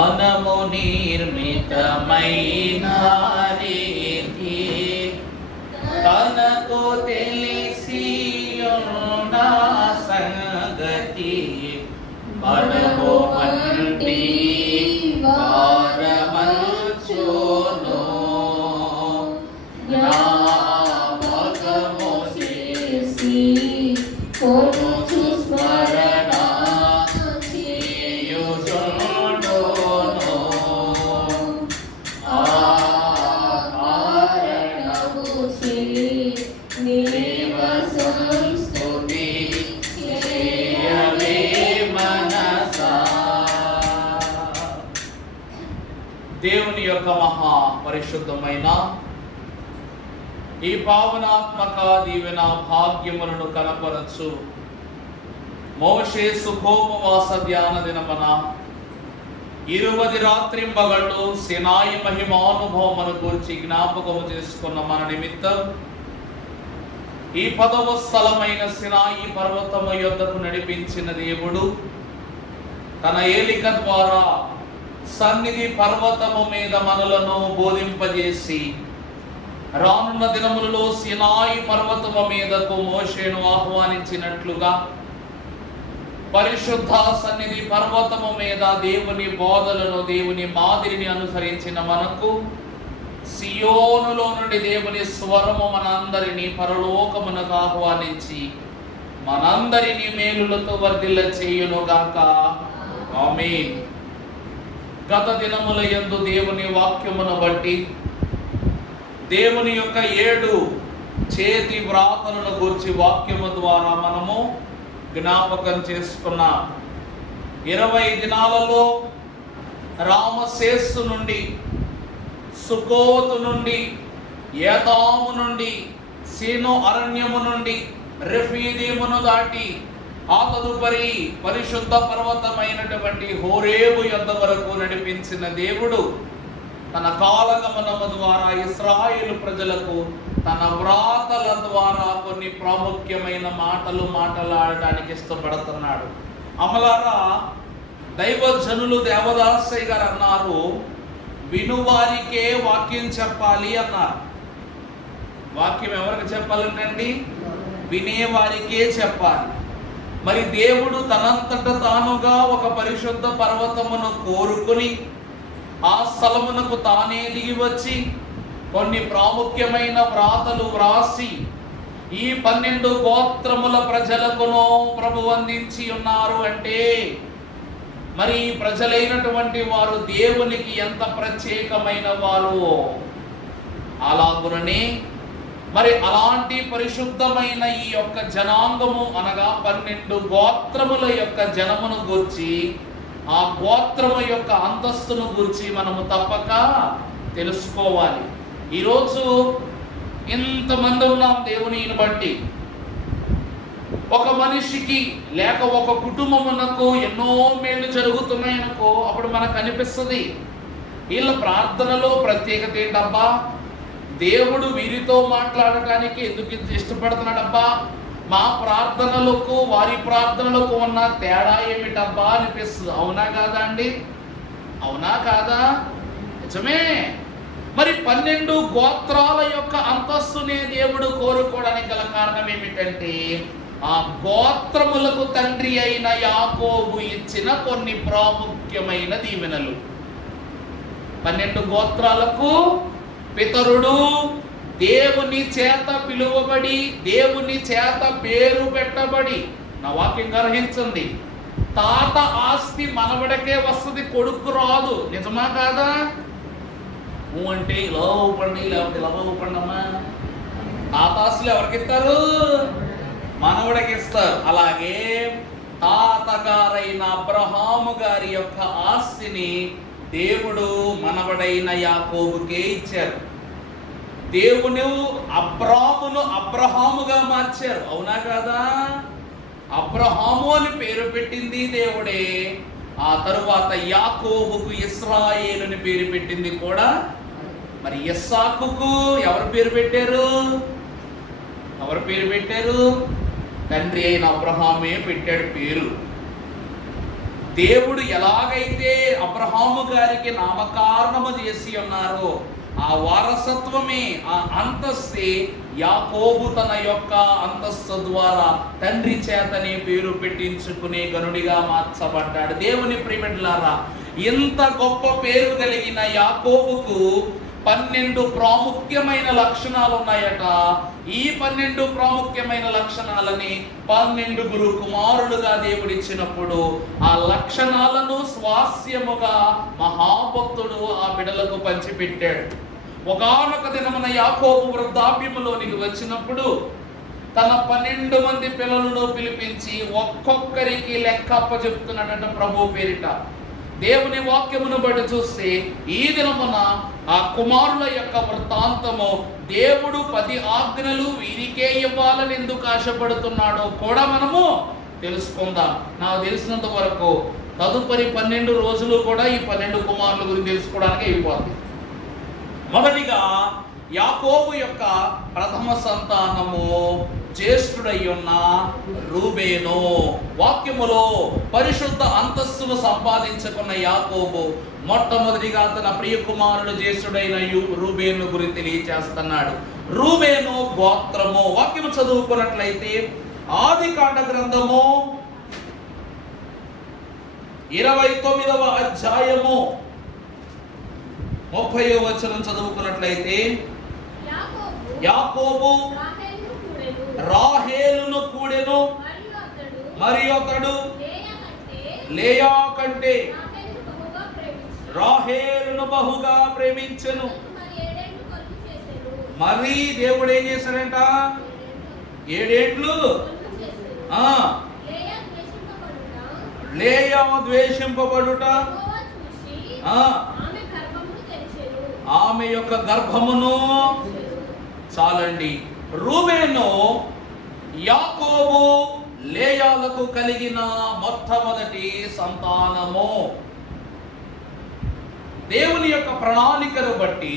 మనము నిర్మితమైన రీతి తనకు తెలిసి ఉన్న సంగతి మనము వంటి వారమల్చును జ్ఞాపకము చేసి కొనుచు స్మరణ చేయుచుండును ఆ కారణము చే దేవ సంస్తుతి చేయవే మనసా. దేవుని యొక్క మహా పరిశుద్ధమైన ఈ పావనాత్మక దీవెన భాగ్యములను కనపరచు మోషే సుఖోపవాస ధ్యాన దినమన 20 రాత్రింబగళ్ళు సినాయి మహిమానుభవమును గురించి జ్ఞాపకము చేసుకున్న మన నిమిత్తం ఈ 10వ స్థలమైన సినాయి పర్వతము యొద్దకు నడిపించిన దేవుడు తన ఏలిక ద్వారా సన్నిధి పర్వతము మీద మనలను బోధింపజేసి రానున్న దినములలో సినాయి పర్వతము మీదకు మోషేను ఆహ్వానించినట్లుగా పరిశుద్ధ సన్నిధి పర్వతము మీద దేవుని బోధలను దేవుని మాదిరిని అనుసరించిన మనకు సియోనులో నుండి దేవుని స్వరము మనందరినీ పరలోకమునకు ఆహ్వానించి మనందరినీ మేలులతో వర్ధిల్ల చేయునుగాక. ఆమేన్. గత దినముల యందు దేవుని వాక్యమును బట్టి దేవుని యొక్క 7 చేతి వ్రాతలను గురించి వాక్యము ద్వారా మనము జ్ఞాపకం చేసుకున్నాం. 20 దినాలలో రామశేషు నుండి, సుకోతు నుండి, ఏతాము నుండి, సీను అరణ్యము నుండి, రెఫీదీమును దాటి ఆ తదుపరి పరిశుద్ధ పర్వతమైనటువంటి హోరేబు యొద్ద వరకు నడిపించిన దేవుడు తన కాలగమనము ద్వారా ఇశ్రాయేలు ప్రజలకు తన వ్రాతల ద్వారా కొన్ని ప్రాముఖ్యమైన మాటలు మాట్లాడడానికి ఇష్టపడుతున్నాడు. అమలారా, దైవజనులు దేవదాసయ్య గారు అన్నారు, వినువారికే వాక్యం చెప్పాలి అన్నారు. వాక్యం ఎవరికి చెప్పాలంటండి? వినేవారికే చెప్పాలి. మరి దేవుడు తనంతట తానుగా ఒక పరిశుద్ధ పర్వతమును కోరుకుని ఆ స్థలమునకు తానే దిగి వచ్చి కొన్ని ప్రాముఖ్యమైన వ్రాతలు వ్రాసి ఈ 12 గోత్రముల ప్రజలకును ప్రభు అందించి ఉన్నారు. అంటే మరి ఈ ప్రజలైనటువంటి వారు దేవునికి ఎంత ప్రత్యేకమైన వారు. అలాగుననే మరి అలాంటి పరిశుద్ధమైన ఈ యొక్క జనాంగము అనగా 12 గోత్రముల యొక్క జనమును గూర్చి ఆ గోత్రము యొక్క అంతస్తును గురించి మనము తప్పక తెలుసుకోవాలి. ఈరోజు ఇంతమంది ఉన్నాం దేవునిని బట్టి. ఒక మనిషికి లేక ఒక కుటుంబమునకు ఎన్నో మేలు జరుగుతున్నాయనుకో, అప్పుడు మనకు అనిపిస్తుంది వీళ్ళ ప్రార్థనలో ప్రత్యేకత ఏంటబ్బా, దేవుడు వీరితో మాట్లాడటానికి ఎందుకు ఇష్టపడుతున్నాడబ్బా, మా ప్రార్థనలకు వారి ప్రార్థనలకు ఉన్న తేడా ఏమిటబ్బా అనిపిస్తుంది. అవునా కాదా అండి? అవునా కాదా? నిజమే. మరి 12 గోత్రాల యొక్క అంతస్తునే దేవుడు కోరుకోవడానికి గల కారణం ఏమిటంటే ఆ గోత్రములకు తండ్రి అయిన యాకోబు ఇచ్చిన కొన్ని ప్రాముఖ్యమైన దీవెనలు. 12 గోత్రాలకు పితరుడు, దేవుని చేత పిలువబడి, దేవుని చేత పేరు పెట్టబడి, నా వాక్యం గ్రహించండి, తాత ఆస్తి మనవడకే వస్తుంది, కొడుకు రాదు. నిజమా కాదా? అంటే ఇలా ఊపండి, లేకపోతే ఇలా ఊపండమ్మా. తాత ఆస్తులు ఎవరికి ఇస్తారు? మనవడికి ఇస్తారు. అలాగే తాతగారైన అబ్రహాము గారి యొక్క ఆస్తిని దేవుడు మనవడైన యాకోబుకే ఇచ్చారు. దేవుని అబ్రామును అబ్రహాముగా మార్చారు. అవునా కాదా? అబ్రహాము అని పేరు పెట్టింది దేవుడే. ఆ తరువాత యాకోబుకు ఇశ్రాయేలుని పేరు పెట్టింది కూడా. మరి ఇస్సాకుకు ఎవరు పేరు పెట్టారు? ఎవరు పేరు పెట్టారు? తండ్రి అయిన అబ్రహామే పెట్టాడు పేరు. దేవుడు ఎలాగైతే అబ్రహాము గారికి నామకారణము చేసి ఉన్నారో ఆ వారసత్వమే, ఆ అంతస్తే యాకోబు తన యొక్క అంతస్తు ద్వారా తండ్రి చేతనే పేరు పెట్టించుకునే గనుడిగా మార్చబడ్డాడు. దేవుని ప్రియబిడ్డలారా, ఇంత గొప్ప పేరు కలిగిన యాకోబుకు 12 ప్రాముఖ్యమైన లక్షణాలు ఉన్నాయట. ఈ 12 ప్రాముఖ్యమైన లక్షణాలని 12 కుమారులుగా దేవుడిచ్చినప్పుడు ఆ లక్షణాలను స్వాస్యముగా మహాభక్తుడు ఆ బిడ్డలకు పంచిపెట్టాడు. ఒకానొక దినమున యాకోబు వృద్ధాప్యములోనికి వచ్చినప్పుడు తన 12 మంది పిల్లలను పిలిపించి ఒక్కొక్కరికి లెక్క అప్పచెప్తున్నాడట ప్రభు పేరిట. దేవుని వాక్యమును బట్టి చూస్తే ఈ దినమున ఆ కుమారుల యొక్క వృత్తాంతము, దేవుడు 10 ఆజ్ఞలు వీరికే ఇవ్వాలని ఎందుకు ఆశపడుతున్నాడో కూడా మనము తెలుసుకుందాం. నాకు తెలిసినంత వరకు తదుపరి 12 రోజులు కూడా ఈ 12 కుమారుల గురించి తెలుసుకోవడానికి అయిపోతుంది. మొదటిగా యాకోబు యొక్క ప్రథమ సంతానము జ్యేష్ఠుడయ్యున్న రూబేను. వాక్యములో పరిశుద్ధ అంతస్తును సంపాదించుకున్న యాకోబు మొట్టమొదటిగా తన ప్రియ కుమారుడు జ్యేష్ఠుడైన రూబేను గురించి తెలియచేస్తున్నాడు. రూబేను గోత్రము వాక్యము చదువుకున్నట్లయితే ఆదికాండ గ్రంథము 29వ అధ్యాయము 30వ వచనం చదువుకున్నట్లయితే యాకోబు రాహేలును కూడెను, మరియు అతడు లేయా కంటే రాహేలును బహుగా ప్రేమించెను. మరి దేవుడు ఏం చేశాడంట? 7 ఏండ్లు లేయా ద్వేషింపబడుట, ఆమె యొక్క గర్భమును. చాలండి. రూబేను యాకోబు లేయాలకు కలిగిన మొట్టమొదటి సంతానము. దేవుని యొక్క ప్రణాళికను బట్టి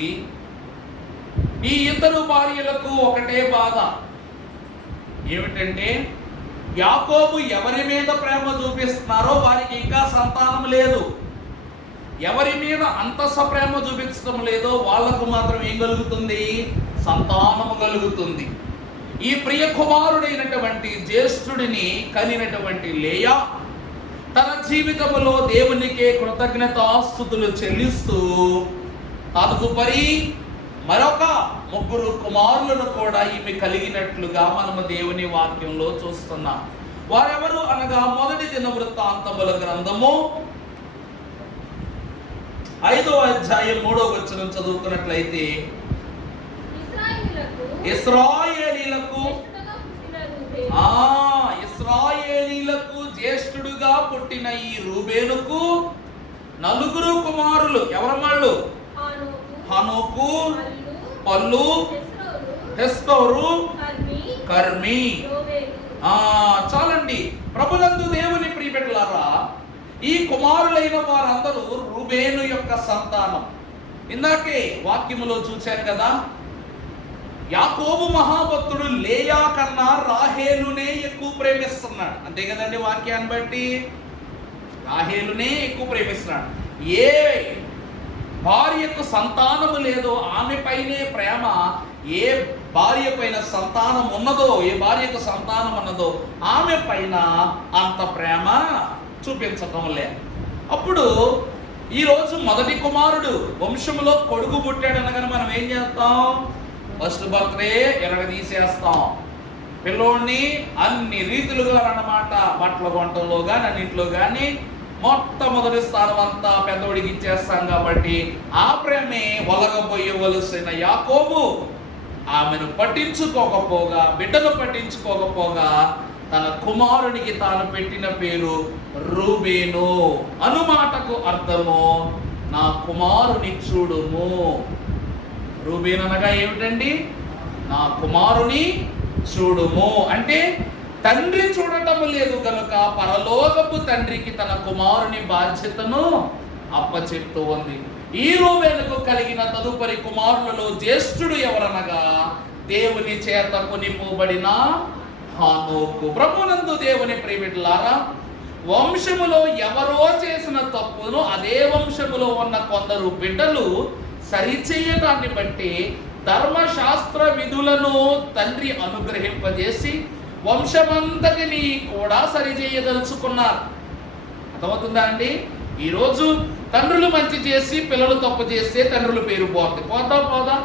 ఈ ఇద్దరు భార్యలకు ఒకటే బాధ. ఏమిటంటే యాకోబు ఎవరి మీద ప్రేమ చూపిస్తున్నారో వారికి ఇంకా సంతానం లేదు. ఎవరి మీద అంతస ప్రేమ చూపించడం లేదో వాళ్లకు మాత్రం ఏం కలుగుతుంది? సంతానము కలుగుతుంది. ఈ ప్రియ కుమారుడైనటువంటి జ్యేష్ఠుడిని కనినటువంటి లేయా తన జీవితంలో దేవునికే కృతజ్ఞతాస్తుతులు చెల్లిస్తూ తదుపరి మరొక 3 కుమారులను కూడా ఈమె కలిగినట్లుగా మనము దేవుని వాక్యంలో చూస్తున్నాం. వారెవరు అనగా మొదటి దినవృత్తాంతముల గ్రంథము 5వ అధ్యాయం 3వ వచనం చదువుకున్నట్లయితే ఇశ్రాయేలీలకు జ్యేష్ఠుడుగా పుట్టిన ఈ రూబేనుకు 4 కుమారులు. ఎవరు వాళ్ళు? హనోకు, పల్లు, హెస్రోను, కర్మి. చాలండి. ప్రభునందు దేవుని ప్రియబిడ్డలారా, ఈ కుమారులైన వారందరూ రూబేను యొక్క సంతానం. ఇందాకే వాక్యములో చూశారు కదా, యాకోబు మహాభక్తుడు లేయా కన్నా రాహేలునే ఎక్కువ ప్రేమిస్తున్నాడు. అంతే కదండి, వాక్యాన్ని బట్టి రాహేలునే ఎక్కువ ప్రేమిస్తున్నాడు. ఏ భార్యకు సంతానము లేదో ఆమె పైనే ప్రేమ, ఏ భార్య పైన సంతానం ఉన్నదో, ఏ భార్యకు సంతానం ఉన్నదో ఆమె పైన అంత ప్రేమ చూపించటం లేదు. అప్పుడు ఈరోజు మొదటి కుమారుడు వంశంలో కొడుకు పుట్టాడు అనగానే మనం ఏం చేస్తాం? ఫస్ట్ బర్త్డే తీసేస్తాం. పిల్లోడిని అన్ని రీతులుగా అన్నమాట, బట్టల వంటల్లో కానీ అన్నింటిలో కానీ మొట్టమొదటి స్థానం అంతా పెద్దోడికి ఇచ్చేస్తాం. కాబట్టి ఆ ప్రేమే ఒలగబోయవలసిన యాకోబు ఆమెను పట్టించుకోకపోగా, బిడ్డను పట్టించుకోకపోగా తన కుమారునికి తాను పెట్టిన పేరు రూబేను. అనుమాటకు అర్థము నా కుమారుని చూడుము. రూబేను అనగా ఏమిటండి? నా కుమారుని చూడుము అంటే తండ్రి చూడటం లేదు కనుక పరలోకపు తండ్రికి తన కుమారుని బాధ్యతను అప్పచెప్తూ ఉంది. ఈ రూబేనుకు కలిగిన తదుపరి కుమారులలో జ్యేష్ఠుడు ఎవరనగా దేవుని చేత కొనిపోబడిన హనోకు. ప్రభునందు దేవుని ప్రియబిడ్డలారా, వంశములో ఎవరో చేసిన తప్పును అదే వంశములో ఉన్న కొందరు బిడ్డలు సరిచేయటాన్ని బట్టి ధర్మశాస్త్ర విధులను తండ్రి అనుగ్రహింపజేసి వంశమంతటిని కూడా సరిచేయదలుచుకున్నారు. అర్థమవుతుందా అండి? ఈరోజు తండ్రులు మంచి చేసి పిల్లలు తప్పు చేస్తే తండ్రుల పేరు పోదా?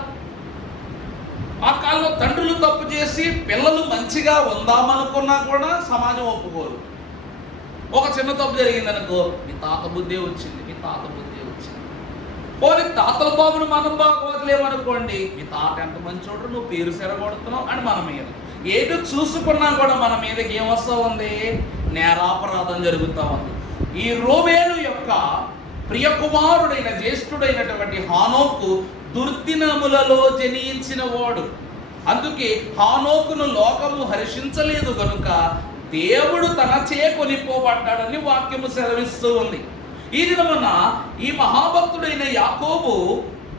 ఆ కాలంలో తండ్రులు తప్పు చేసి పిల్లలు మంచిగా ఉందామనుకున్నా కూడా సమాజం ఒప్పుకోరు. ఒక చిన్న తప్పు జరిగిందనుకో, మీ తాత బుద్ధే వచ్చింది, మీ తాత బుద్ధే వచ్చింది. పోనీ తాతల బాబును మనం బాగోలేమనుకోండి, మీ తాత ఎంత మంచోడు, నువ్వు పేరు సెరగొడుతున్నావు అని మన మీద ఏదో చూసుకున్నా కూడా మన మీదకి ఏమొస్తా ఉంది? నేరాపరాధం జరుగుతూ ఉంది. ఈ రూబేను యొక్క ప్రియకుమారుడైన జ్యేష్ఠుడైనటువంటి హానోకు దుర్దినములలో జనించిన వాడు. అందుకే హానోకును లోకము హర్షించలేదు గనుక దేవుడు తన చే కొనిపోబడ్డాడని వాక్యము సెలవిస్తూ ఉంది. ఈ దినమున ఈ మహాభక్తుడైన యాకోబు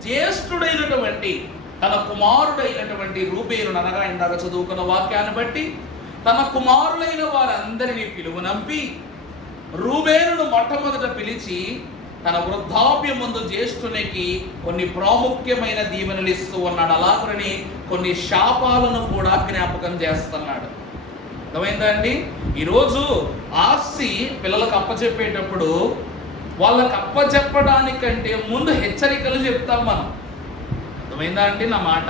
జ్యేష్ఠుడైనటువంటి తన కుమారుడైనటువంటి రూబేను, అనగా ఇందాక చదువుకున్న వాక్యాన్ని బట్టి తన కుమారులైన వారందరినీ పిలువనంపి రూబేనును మొట్టమొదట పిలిచి తన వృద్ధాప్యమందు జ్యేష్ఠునికి కొన్ని ప్రాముఖ్యమైన దీవెనలు ఇస్తూ ఉన్నాడు. అలాగని కొన్ని శాపాలను కూడా జ్ఞాపకం చేస్తున్నాడు. అర్థమైందా అండి? ఈరోజు ఆస్తి పిల్లలకు అప్పచెప్పేటప్పుడు వాళ్ళకి అప్పచెప్పడానికంటే ముందు హెచ్చరికలు చెప్తాం మనం. అర్థమైందా అండి నా మాట?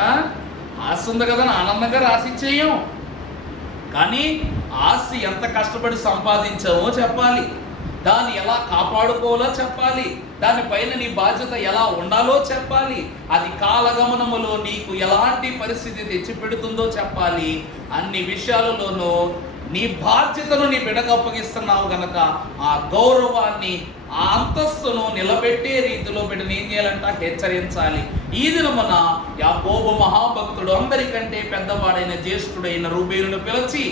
ఆస్తి ఉంది కదా ఆనందంగా రాసిచ్చేయం, కానీ ఆస్తి ఎంత కష్టపడి సంపాదించావో చెప్పాలి, దాన్ని ఎలా కాపాడుకోవాలో చెప్పాలి, దానిపైన నీ బాధ్యత ఎలా ఉండాలో చెప్పాలి, అది కాలగమనములో నీకు ఎలాంటి పరిస్థితి తెచ్చిపెడుతుందో చెప్పాలి. అన్ని విషయాలలోనూ నీ బాధ్యతను నీ బిడ్డకు అప్పగిస్తున్నావు గనక ఆ గౌరవాన్ని, ఆ అంతస్తును నిలబెట్టే రీతిలో బిడ్డను ఏం చేయాలంట? హెచ్చరించాలి. ఈ దినమున యాకోబు మహాభక్తుడు అందరికంటే పెద్దవాడైన జ్యేష్ఠుడైన రూబేనును పిలిచి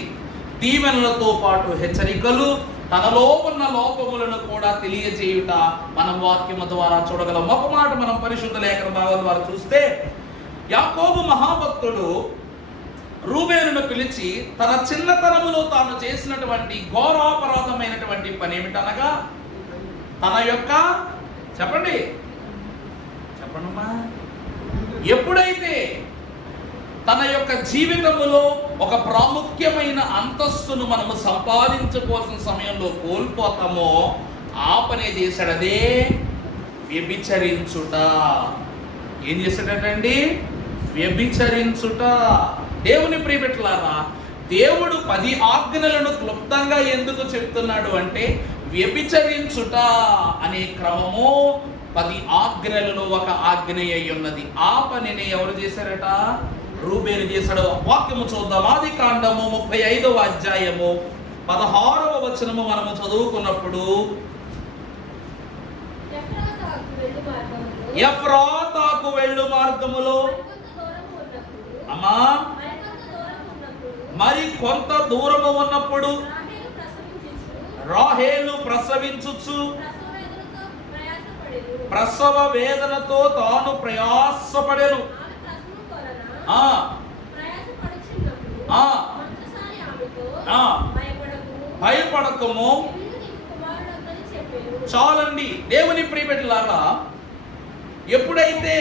దీవెనలతో పాటు హెచ్చరికలు, తనలో ఉన్న లోపములను కూడా తెలియజేయుట మనం వాక్యము ద్వారా చూడగలం. ఒక మాట మనం పరిశుద్ధ లేఖన భాగం ద్వారా చూస్తే, యాకోబు మహాభక్తుడు రూబేనును పిలిచి తన చిన్నతనములో తాను చేసినటువంటి ఘోరాపరాధమైనటువంటి పని ఏమిటనగా తన యొక్క చెప్పండి చెప్పండమ్మా ఎప్పుడైతే తన యొక్క జీవితములో ఒక ప్రాముఖ్యమైన అంతస్తును మనము సంపాదించుకోవాల్సిన సమయంలో కోల్పోతామో ఆ పనే చేశాడు. అదే వ్యభిచరించుట. ఏం చేశాడటండి? వ్యభిచరించుట. దేవుని ప్రియబిడ్డలారా, దేవుడు 10 ఆజ్ఞలను క్లుప్తంగా ఎందుకు చెప్తున్నాడు అంటే, వ్యభిచరించుట అనే క్రమము 10 ఆజ్ఞలలో ఒక ఆజ్ఞ అయి ఉన్నది. ఆ పనిని ఎవరు చేశారట? రూబేను చేశాడు. వాక్యము చూద్దాం. ఆదికాండము 35వ అధ్యాయము 16వ వచనము మనము చదువుకున్నప్పుడు, ఎఫ్రాతాకు వెళ్ళు మార్గములో అమ్మా మరి కొంత దూరము ఉన్నప్పుడు రాహేలు ప్రసవించుచు ప్రసవ వేదనతో తాను ప్రయాసపడెను. భయపడకము. చాలండి. దేవుని ప్రియబిడ్డలారా, ఎప్పుడైతే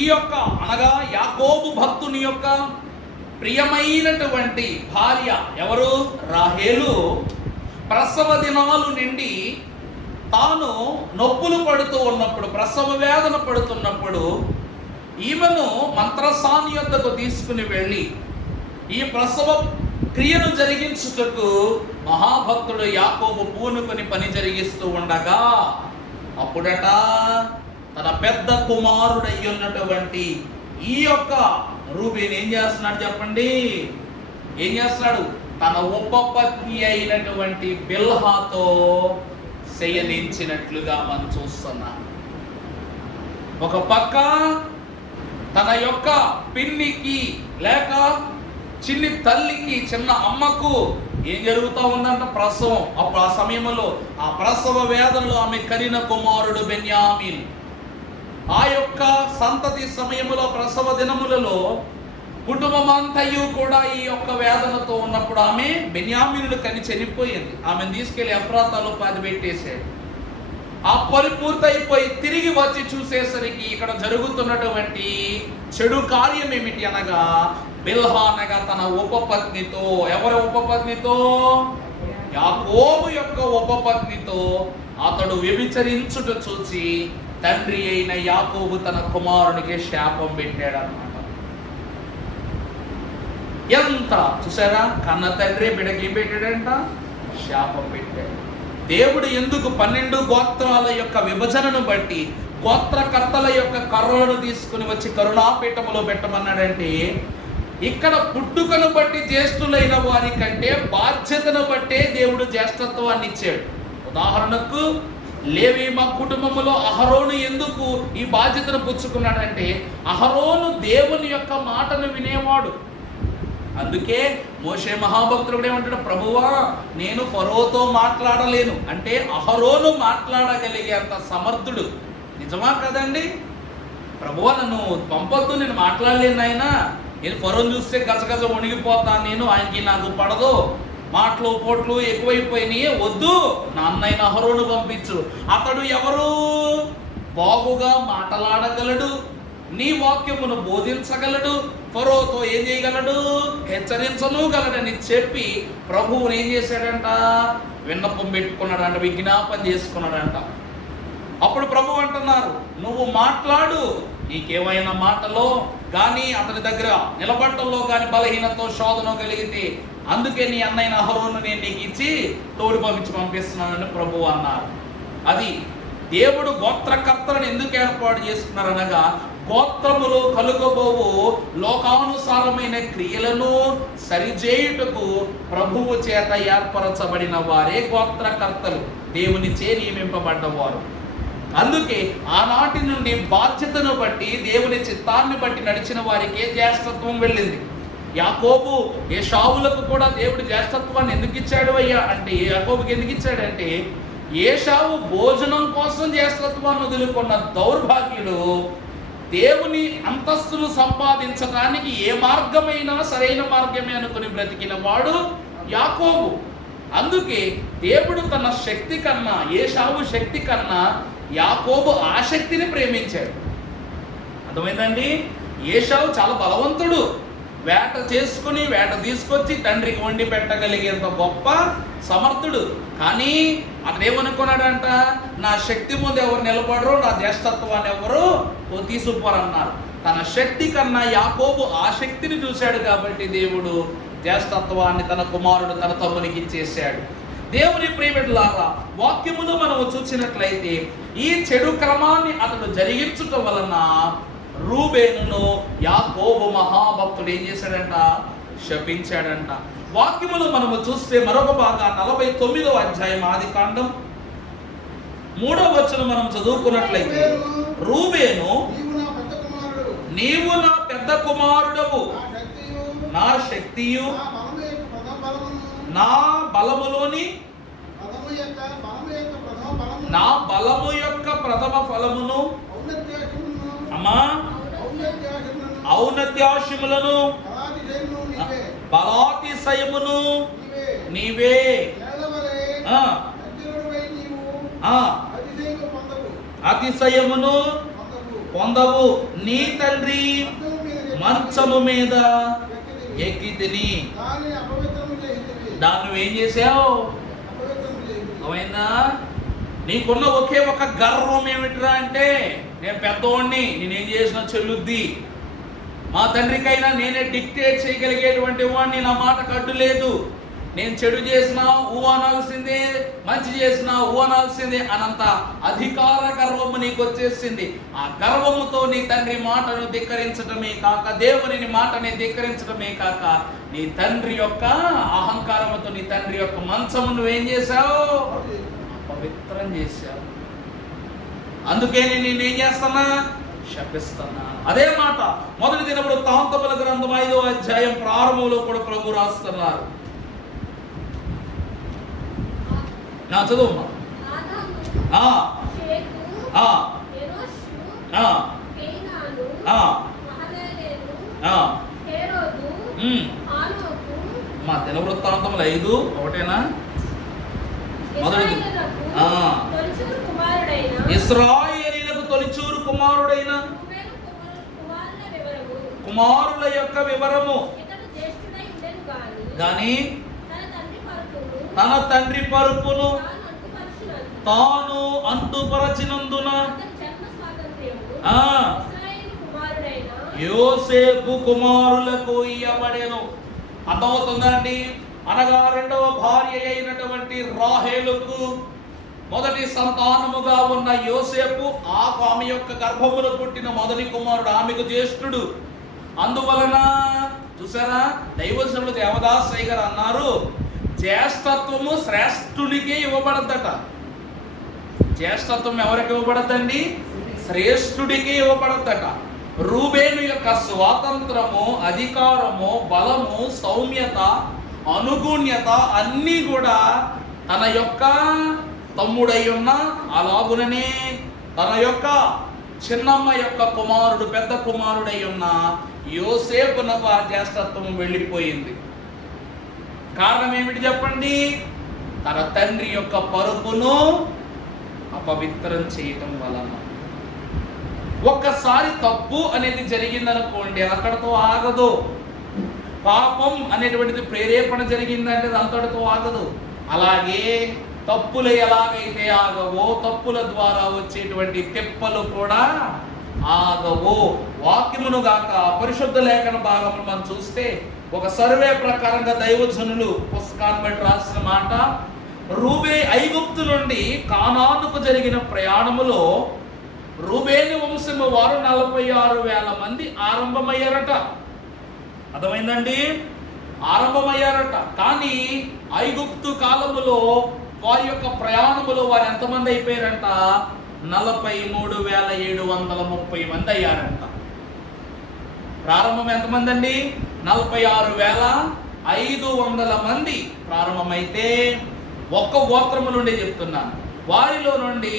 ఈ యొక్క అనగా యాకోబు భక్తుని యొక్క ప్రియమైనటువంటి భార్య ఎవరు? రాహేలు ప్రసవ దినాలు నిండి తాను నొప్పులు పడుతూ ఉన్నప్పుడు, ప్రసవ వేదన పడుతున్నప్పుడు ఈమెను మంత్రసాని యొద్దకు తీసుకుని వెళ్ళి ఈ ప్రసవ క్రియను జరిగించుటకు మహాభక్తుడు యాకోబు పూనుకొని పని జరిగిస్తూ ఉండగా, అప్పుడట తన పెద్ద కుమారుడై ఉన్నటువంటి ఈ యొక్క రూబేను ఏం చేస్తున్నాడు చెప్పండి? ఏం చేస్తున్నాడు? తన ఉపపత్ని అయినటువంటి బిల్హాతో శయనించినట్లుగా మనం చూస్తున్నాం. ఒక పక్క తన యొక్క పిన్నికి లేక చిన్ని తల్లికి, చిన్న అమ్మకు ఏం జరుగుతూ ఉందంట? ప్రసవం. అప్పుడు ఆ సమయంలో ఆ ప్రసవ వేదనలో ఆమె కనిన కుమారుడు బెన్యామీన్. ఆ యొక్క సంతతి సమయములో ప్రసవ దినములలో కుటుంబం అంతయు కూడా ఈ యొక్క వేదనతో ఉన్నప్పుడు ఆమె బెన్యామీనుడు కని చనిపోయింది. ఆమెను తీసుకెళ్లి ఎఫ్రాతాలో పాతిపెట్టేశాడు. ఆ పని పూర్తయిపోయి తిరిగి వచ్చి చూసేసరికి ఇక్కడ జరుగుతున్నటువంటి చెడు కార్యం ఏమిటి అనగా, బిల్హా అనగా తన ఉపపత్నితో, ఎవరి ఉపపత్నితో? యాకోబు యొక్క ఉపపత్నితో అతడు వ్యభిచరించుట చూసి తండ్రి అయిన యాకోబు తన కుమారునికి శాపం పెట్టాడు అన్నమాట. ఎంత చూసారా, కన్న తండ్రి బిడ్డకి ఏం పెట్టాడంట? శాపం పెట్టాడు. దేవుడు ఎందుకు 12 గోత్రాల యొక్క విభజనను బట్టి గోత్రకర్తల యొక్క కర్రలను తీసుకుని వచ్చి కరుణాపీఠములో పెట్టమన్నాడంటే, ఇక్కడ పుట్టుకను బట్టి జ్యేష్ఠులైన వారి కంటే బాధ్యతను బట్టే దేవుడు జ్యేష్ఠత్వాన్ని ఇచ్చాడు. ఉదాహరణకు లేవి మా కుటుంబములో అహరోను ఎందుకు ఈ బాధ్యతను పుచ్చుకున్నాడంటే, అహరోను దేవుని యొక్క మాటను వినేవాడు. అందుకే మోషే మహాభక్తుడు ఏమంటాడు, ప్రభువా నేను ఫరోతో మాట్లాడలేను అంటే అహరోను మాట్లాడగలిగే అంత సమర్థుడు. నిజమా కదండి? ప్రభువా నన్ను పంపొద్దు, నేను మాట్లాడలేను ఆయన, నేను ఫరోను చూస్తే గజగజ వణిగిపోతాను, నేను ఆయనకి నాకు పడదు, మాటలు పోట్లు ఎక్కువైపోయినాయి, వద్దు నా అన్నయ్య అహరోను పంపించు. అతడు ఎవరు? బాగుగా మాట్లాడగలడు, నీ వాక్యమును బోధించగలడు, ఫరోతో ఏం చేయగలడు? హెచ్చరించను గలడని చెప్పి ప్రభువుని ఏం చేశాడంట? విన్నపం పెట్టుకున్నాడంట, విజ్ఞాపన చేసుకున్నాడంట. అప్పుడు ప్రభు అంటున్నారు, నువ్వు మాట్లాడు, నీకేమైనా మాటలో కానీ అతని దగ్గర నిలబడటంలో కానీ బలహీనతో శోధన కలిగితే అందుకే నీ అన్నయ్య అహరోను నేను నీకు ఇచ్చి తోడు పంపిస్తున్నానని ప్రభు అన్నారు. అది దేవుడు గోత్రకర్తలను ఎందుకు ఏర్పాటు చేసుకున్నారనగా, గోత్రములో కలుగబోవు లోకానుసారమైన క్రియలను సరిచేయుటకు ప్రభువు చేత ఏర్పరచబడిన వారే గోత్రకర్తలు, దేవునిచే నియమింపబడ్డవారు. అందుకే ఆనాటి నుండి బాధ్యతను బట్టి దేవుని చిత్తాన్ని బట్టి నడిచిన వారికే జ్యేష్ఠత్వం వెళ్ళింది. యాకోబు ఏశావులకు కూడా దేవుడు జ్యేష్ఠత్వాన్ని ఎందుకు ఇచ్చాడు అయ్యా అంటే, యాకోబుకి ఎందుకు ఇచ్చాడంటే, ఏశావు భోజనం కోసం జ్యేష్ఠత్వాన్ని వదులుకున్న దౌర్భాగ్యుడు దేవుని అంతస్తును సంపాదించడానికి ఏ మార్గమైనా సరైన మార్గమే అనుకుని బ్రతికిన వాడు యాకోబు. అందుకే దేవుడు తన శక్తి కన్నా, ఏశావు శక్తి కన్నా యాకోబు ఆసక్తిని ప్రేమించాడు. అర్థమైందండి? ఏశావు చాలా బలవంతుడు, వేట చేసుకుని వేట తీసుకొచ్చి తండ్రికి వండి పెట్టగలిగేంత గొప్ప సమర్థుడు. కానీ అతను ఏమనుకున్నాడంట, నా శక్తి ముందు ఎవరు నిలబడరు, నా జ్యేష్ఠత్వాన్ని ఎవరు తీసుకుపోరన్నారు. తన శక్తి కన్నా యాకోబు ఆ శక్తిని చూశాడు కాబట్టి దేవుడు జ్యేష్ఠత్వాన్ని తన కుమారుడు తన తమ్మునికి ఇచ్చేశాడు. దేవుని ప్రియబిడ్డలారా, వాక్యమును మనము చూసినట్లయితే ఈ చెడు క్రమాన్ని అతడు జరిగించటం వలన రూబేనును యాకోబు మహాభక్తుడు ఏం చేశాడంట? శపించాడంట. వాక్యములు మనము చూస్తే మరొక బాగా 49వ అధ్యాయం ఆదికాండం 3వ వచనం మనం చదువుకున్నట్లయితే, రూబేను నీవు నా పెద్ద కుమారుడవు, నా శక్తియు నా బలములోని నా బలము యొక్క ప్రథమ ఫలమును అమ్మా ఔన్నత్యాశములను బలాతిశయమును నీవే అతిశయమును పొందవు. నీ తండ్రి మంచము మీద ఎక్కి తిని దాన్ని నువ్వేం చేసావు? అవునా? నీకున్న ఒకే ఒక గర్వం ఏమిటిరా అంటే, నేను పెద్దవాడిని, నేనేం చేసినా చెల్లుద్ది, మా తండ్రికైనా నేనే డిక్టేట్ చేయగలిగేటువంటి వాడిని, నా మాట కడ్డు లేదు, నేను చెడు చేసినా ఊ అనాల్సిందే, మంచి చేసినా ఊ అనాల్సిందే అనంత అధికార గర్వము నీకు వచ్చేసింది. ఆ గర్వముతో నీ తండ్రి మాటను ధిక్కరించడమే కాక, దేవుని మాటని ధిక్కరించడమే కాక, నీ తండ్రి యొక్క అహంకారముతో నీ తండ్రి యొక్క మంచము నువ్వేం చేశావు? పవిత్రం చేశావు. అందుకే నేనేం చేస్తున్నా? శపిస్తున్నా. అదే మాట మొదటి దినవృత్తాంతముల గ్రంథం 5వ అధ్యాయం ప్రారంభంలో కూడా ప్రభు రాస్తున్నారు. నా చదువు దినవృత్తాంతములు 5 ఒకటేనా మొదటిది ఇశ్రాయేలీయులకు తొలిచూరు కుమారుడైన కుమారుల యొక్క వివరము గాని తన తండ్రి పరుపును తాను అంటుపరచినందున యోసేపు కుమారులకు ఇయ్యబడెను. అర్థమవుతుందండి. అనగా రెండవ భార్య అయినటువంటి రాహేలుకు మొదటి సంతానముగా ఉన్న యోసేపు ఆమె యొక్క గర్భమును పుట్టిన మొదటి కుమారుడు, ఆమెకు జ్యేష్ఠుడు. అందువలన చూసారా, దైవజనుడు దేవదాసయ్య గారు అన్నారు, జ్యేష్ఠత్వము శ్రేష్ఠునికే ఇవ్వబడద్దట. జ్యేష్ఠత్వం ఎవరికి ఇవ్వబడద్దండి? శ్రేష్ఠుడికి ఇవ్వబడద్దట. రూబేను యొక్క స్వాతంత్రము, అధికారము, బలము, సౌమ్యత, అనుగుణ్యత అన్నీ కూడా తన యొక్క తమ్ముడై ఉన్న అలాగుననే తన యొక్క చిన్నమ్మ యొక్క కుమారుడు, పెద్ద కుమారుడై ఉన్న యోసేపునకు ఆ జ్యేష్ఠత్వం వెళ్ళిపోయింది. కారణం ఏమిటి చెప్పండి? తన తండ్రి యొక్క పరుపును అపవిత్రం చేయటం వలన. ఒక్కసారి తప్పు అనేది జరిగిందనుకోండి, అక్కడతో ఆగదు. పాపం అనేటువంటిది ప్రేరేపణ జరిగిందంటే దాంతోటితో ఆగదు. అలాగే తప్పులు ఎలాగైతే ఆగవో, తప్పుల ద్వారా వచ్చేటువంటి తెప్పలు కూడా ఆగవు. వాక్యమును గాక పరిశుద్ధ లేఖన భాగమును మనం చూస్తే ఒక సర్వే ప్రకారంగా దైవజనులు పుస్తకాన్ని బట్టి రాసిన మాట, ఐగుప్తు నుండి కానానుకు జరిగిన ప్రయాణములో రూబేను వంశము వారు 46,000 మంది ఆరంభమయ్యారట. అర్థమైందండి? ఆరంభమయ్యారట. కానీ ఐగుప్తు కాలములో వారి యొక్క ప్రయాణములో వారు ఎంతమంది అయిపోయారంట? 43,730 మంది అయ్యారంట. ప్రారంభం ఎంతమంది అండి? 46,500 మంది ప్రారంభమైతే, ఒక్క గోత్రము నుండి చెప్తున్నాను, వారిలో నుండి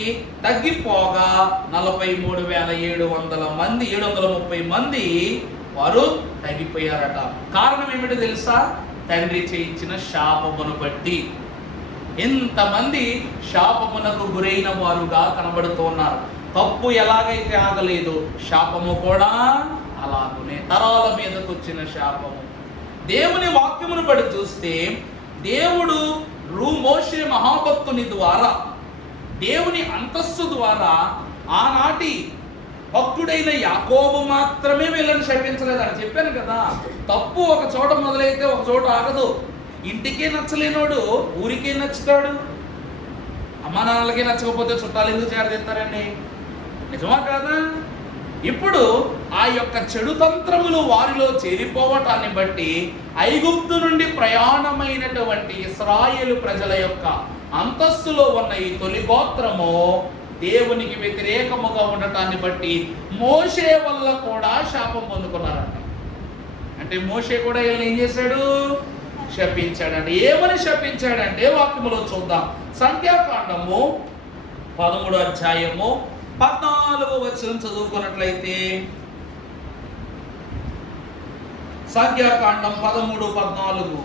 తగ్గిపోగా 43,700 మంది, 730 మంది వారు తగ్గిపోయారట. కారణం ఏమిటో తెలుసా? తండ్రి చేయించిన శాపమును బట్టి ఎంతమంది శాపమునకు గురైన వారుగా కనబడుతున్నారు. తప్పు ఎలాగైతే ఆగలేదు, శాపము కూడా అలాగునే తరాల మీదకు వచ్చిన శాపము. దేవుని వాక్యమును బట్టి చూస్తే దేవుడు మోషే మహాభక్తుని ద్వారా, దేవుని అంతస్తు ద్వారా ఆనాటి భక్తుడైన యాకోబు మాత్రమే వీళ్ళని శపించలేదని చెప్పాను కదా. తప్పు ఒక చోట మొదలైతే ఒక చోట ఆగదు. ఇంటికే నచ్చలేనోడు ఊరికే నచ్చుతాడు. అమ్మా నాన్నలకే నచ్చకపోతే చుట్టాలు ఎందుకు చేరదీస్తారండి? నిజమా కాదా? ఇప్పుడు ఆ యొక్క చెడు తంత్రములు వారిలో చేరిపోవటాన్ని బట్టి ఐగుప్తు నుండి ప్రయాణమైనటువంటి ఇశ్రాయేలు ప్రజల యొక్క అంతస్తులో ఉన్న ఈ తొలి గోత్రము దేవునికి వ్యతిరేకముగా ఉండటాన్ని బట్టి మోషే వల్ల కూడా శాపం పొందుకున్నారంట. అంటే మోషే కూడా వీళ్ళని ఏం చేశాడు? శపించాడండి. ఏమని శపించాడంటే వాక్యములో చూద్దాం. సంఖ్యాకాండము 13వ అధ్యాయము 14వ వచనం చదువుకున్నట్లయితే, సంఖ్యాకాండం 13:14.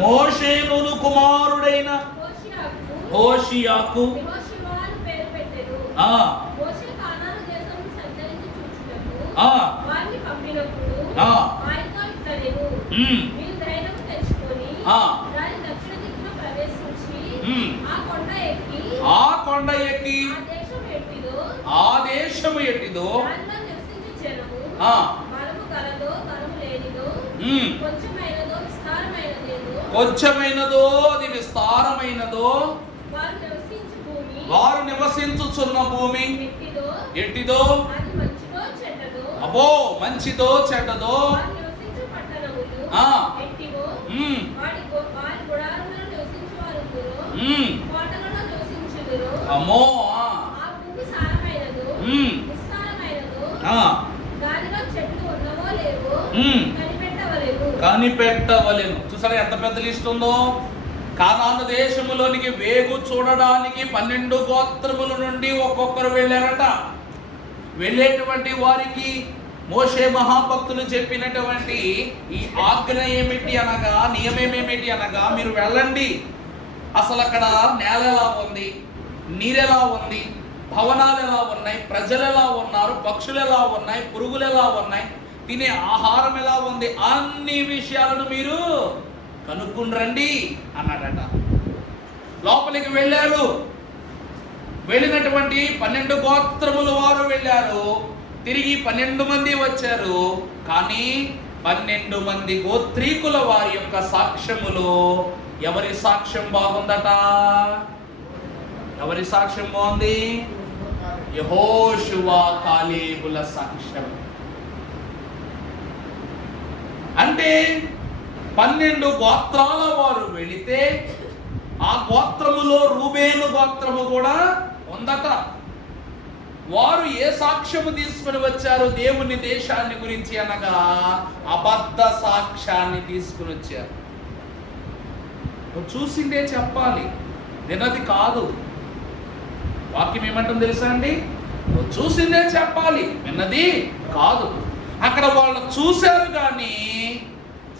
మోషేను కుమారుడైన హోషియాకు ఆ కొండ ఎక్కి ఆ దేశము ఎట్టిదో కొంచెమైనదో అది విస్తారమైనదో వారు నివసించుచున్న భూమి ఎట్టిదో, అబో మంచిదో చెడ్డదో, అమ్మో కనిపెట్టవలెను. చూసారా ఎంత పెద్ద లిస్ట్ ఉందో. కానాను దేశములోనికి వేగు చూడడానికి 12 గోత్రముల నుండి ఒక్కొక్కరు వెళ్ళారట. వెళ్ళేటువంటి వారికి మోషే మహాభక్తులు చెప్పినటువంటి ఈ ఆజ్ఞ ఏమిటి అనగా, నియమం ఏమిటి అనగా, మీరు వెళ్ళండి, అసలు అక్కడ నేల ఎలా ఉంది, నీరెలా ఉంది, భవనాలు ఎలా ఉన్నాయి, ప్రజలు ఎలా ఉన్నారు, పక్షులు ఎలా ఉన్నాయి, పురుగులు ఎలా ఉన్నాయి, తినే ఆహారం ఎలా ఉంది, అన్ని విషయాలను మీరు కనుక్కుని రండి అన్నాడట. లోపలికి వెళ్ళారు. వెళ్ళినటువంటి 12 గోత్రముల వారు వెళ్ళారు. తిరిగి 12 మంది వచ్చారు. కానీ 12 మంది గోత్రీకుల వారి యొక్క సాక్ష్యములో ఎవరి సాక్ష్యం బాగుందట? ఎవరి సాక్ష్యం బాగుంది? యెహోషువ కాలేబుల సాక్ష్యం. అంటే 12 గోత్రాల వారు వెళితే ఆ గోత్రములో రూబేను గోత్రము కూడా ఉందట. వారు ఏ సాక్ష్యము తీసుకుని వచ్చారు దేవుని దేశాన్ని గురించి అనగా, అబద్ధ సాక్ష్యాన్ని తీసుకుని వచ్చారు. నువ్వు చూసిందే చెప్పాలి, వినది కాదు. వాక్యం ఏమంటుంది తెలుసా అండి? నువ్వు చూసిందే చెప్పాలి, విన్నది కాదు. అక్కడ వాళ్ళు చూశారు కానీ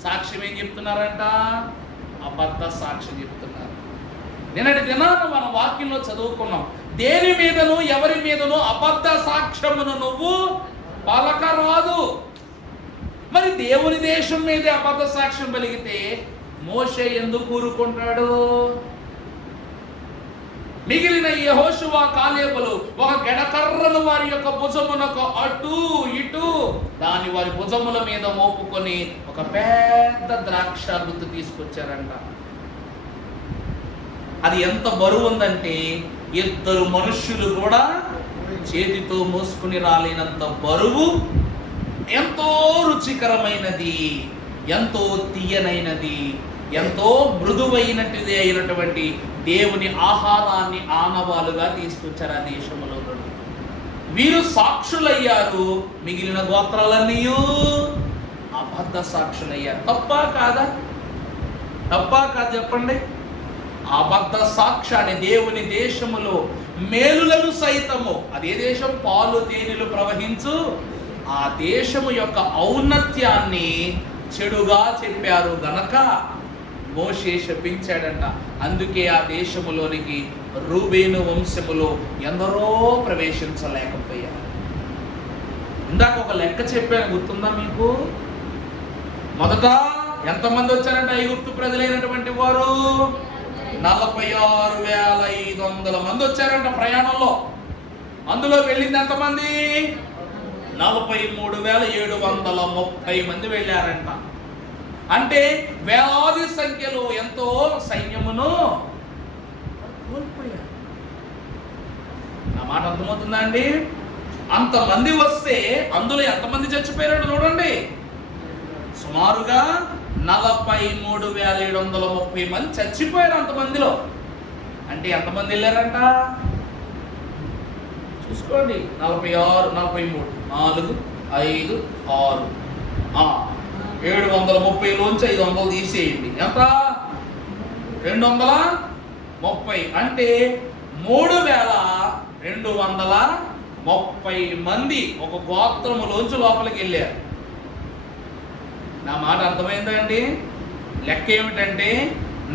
సాక్ష్యం ఏం చెప్తున్నారంట? అబద్ధ సాక్ష్యం చెప్తున్నారు. నిన్నటి దినాన మన వాక్యంలో చదువుకున్నాం, దేని మీదను ఎవరి మీదను అబద్ధ సాక్ష్యమును నువ్వు పలకరాదు. మరి దేవుని దేశం మీదే అబద్ధ సాక్ష్యం పలిగితే మోషే ఎందుకు ఊరుకుంటాడు? మిగిలిన యెహోషువ కాలేబులు ఒక గెడకర్రను వారి యొక్క భుజమునకు అటు ఇటు దాని వారి భుజముల మీద మోపుకొని ఒక పెద్ద ద్రాక్ష గుత్తు తీసుకొచ్చారంట. అది ఎంత బరువు ఉందంటే 2 మనుష్యులు కూడా చేతితో మోసుకుని రాలేనంత బరువు. ఎంతో రుచికరమైనది, ఎంతో తీయనైనది, ఎంతో మృదువైనది అయినటువంటి దేవుని ఆహారాన్ని ఆనవాలుగా తీసుకొచ్చారు ఆ దేశంలో. వీరు సాక్షులయ్యారు, మిగిలిన గోత్రాలన్నీ అబద్ధ సాక్షులయ్యారు. తప్పా కాదా? తప్పా కాదు చెప్పండి? అబద్ధ సాక్ష్యాన్ని దేవుని దేశములో మేలులను సైతము, అదే దేశం పాలు తేనెలు ప్రవహించు ఆ దేశము యొక్క ఔన్నత్యాన్ని చెడుగా చెప్పారు గనక మోషే శపించాడంట. అందుకే ఆ దేశములోనికి రూబేను వంశములో ఎందరో ప్రవేశించలేకపోయారు. ఇందాక ఒక లెక్క చెప్పాను, గుర్తుందా మీకు? మొదట ఎంతమంది వచ్చారంట ఐగుప్తు ప్రజలైనటువంటి వారు? 46,500 మంది వచ్చారంట ప్రయాణంలో. అందులో వెళ్ళింది ఎంతమంది? 43,730 మంది వెళ్ళారంట. అంటే వేలాది సంఖ్యలో ఎంతో సైన్యమును కోల్పోయారు. నా మాట అర్థమవుతుందా అండి? అంతమంది వస్తే అందులో ఎంతమంది చచ్చిపోయారు చూడండి. సుమారుగా 43,730 మంది చచ్చిపోయారు అంతమందిలో. అంటే ఎంతమంది వెళ్ళారంట చూసుకోండి. 46, 43, 4, 5, 6, 730 లోంచి 500 తీసేయండి. ఎంత? 230. అంటే 3,230 మంది ఒక గోత్రములోంచి లోపలికి వెళ్ళారు. నా మాట అర్థమైందా అండి? లెక్క ఏమిటంటే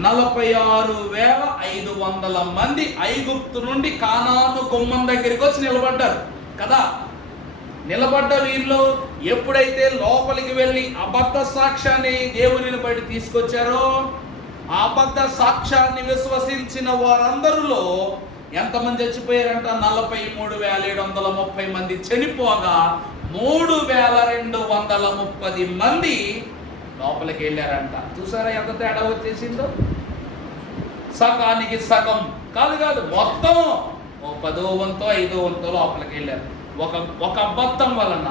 46,500 మంది ఐగుప్తు నుండి కానాను గుమ్మం దగ్గరికి వచ్చి నిలబడ్డారు కదా. నిలబడ్డ వీళ్ళు ఎప్పుడైతే లోపలికి వెళ్ళి అబద్ధ సాక్ష్యాన్ని దేవునిని బయట తీసుకొచ్చారో, ఆ అబద్ధ సాక్ష్యాన్ని విశ్వసించిన వారందరిలో ఎంతమంది చచ్చిపోయారంట? 43,730 మంది చనిపోగా 3,230 మంది లోపలికి వెళ్ళారంట. చూసారా ఎంత తేడా వచ్చేసిందో? సగానికి సగం కాదు, మొత్తం 10వ వంతో 5వ వంతో లోపలికి వెళ్ళారు. ఒక అబద్ధం వలన.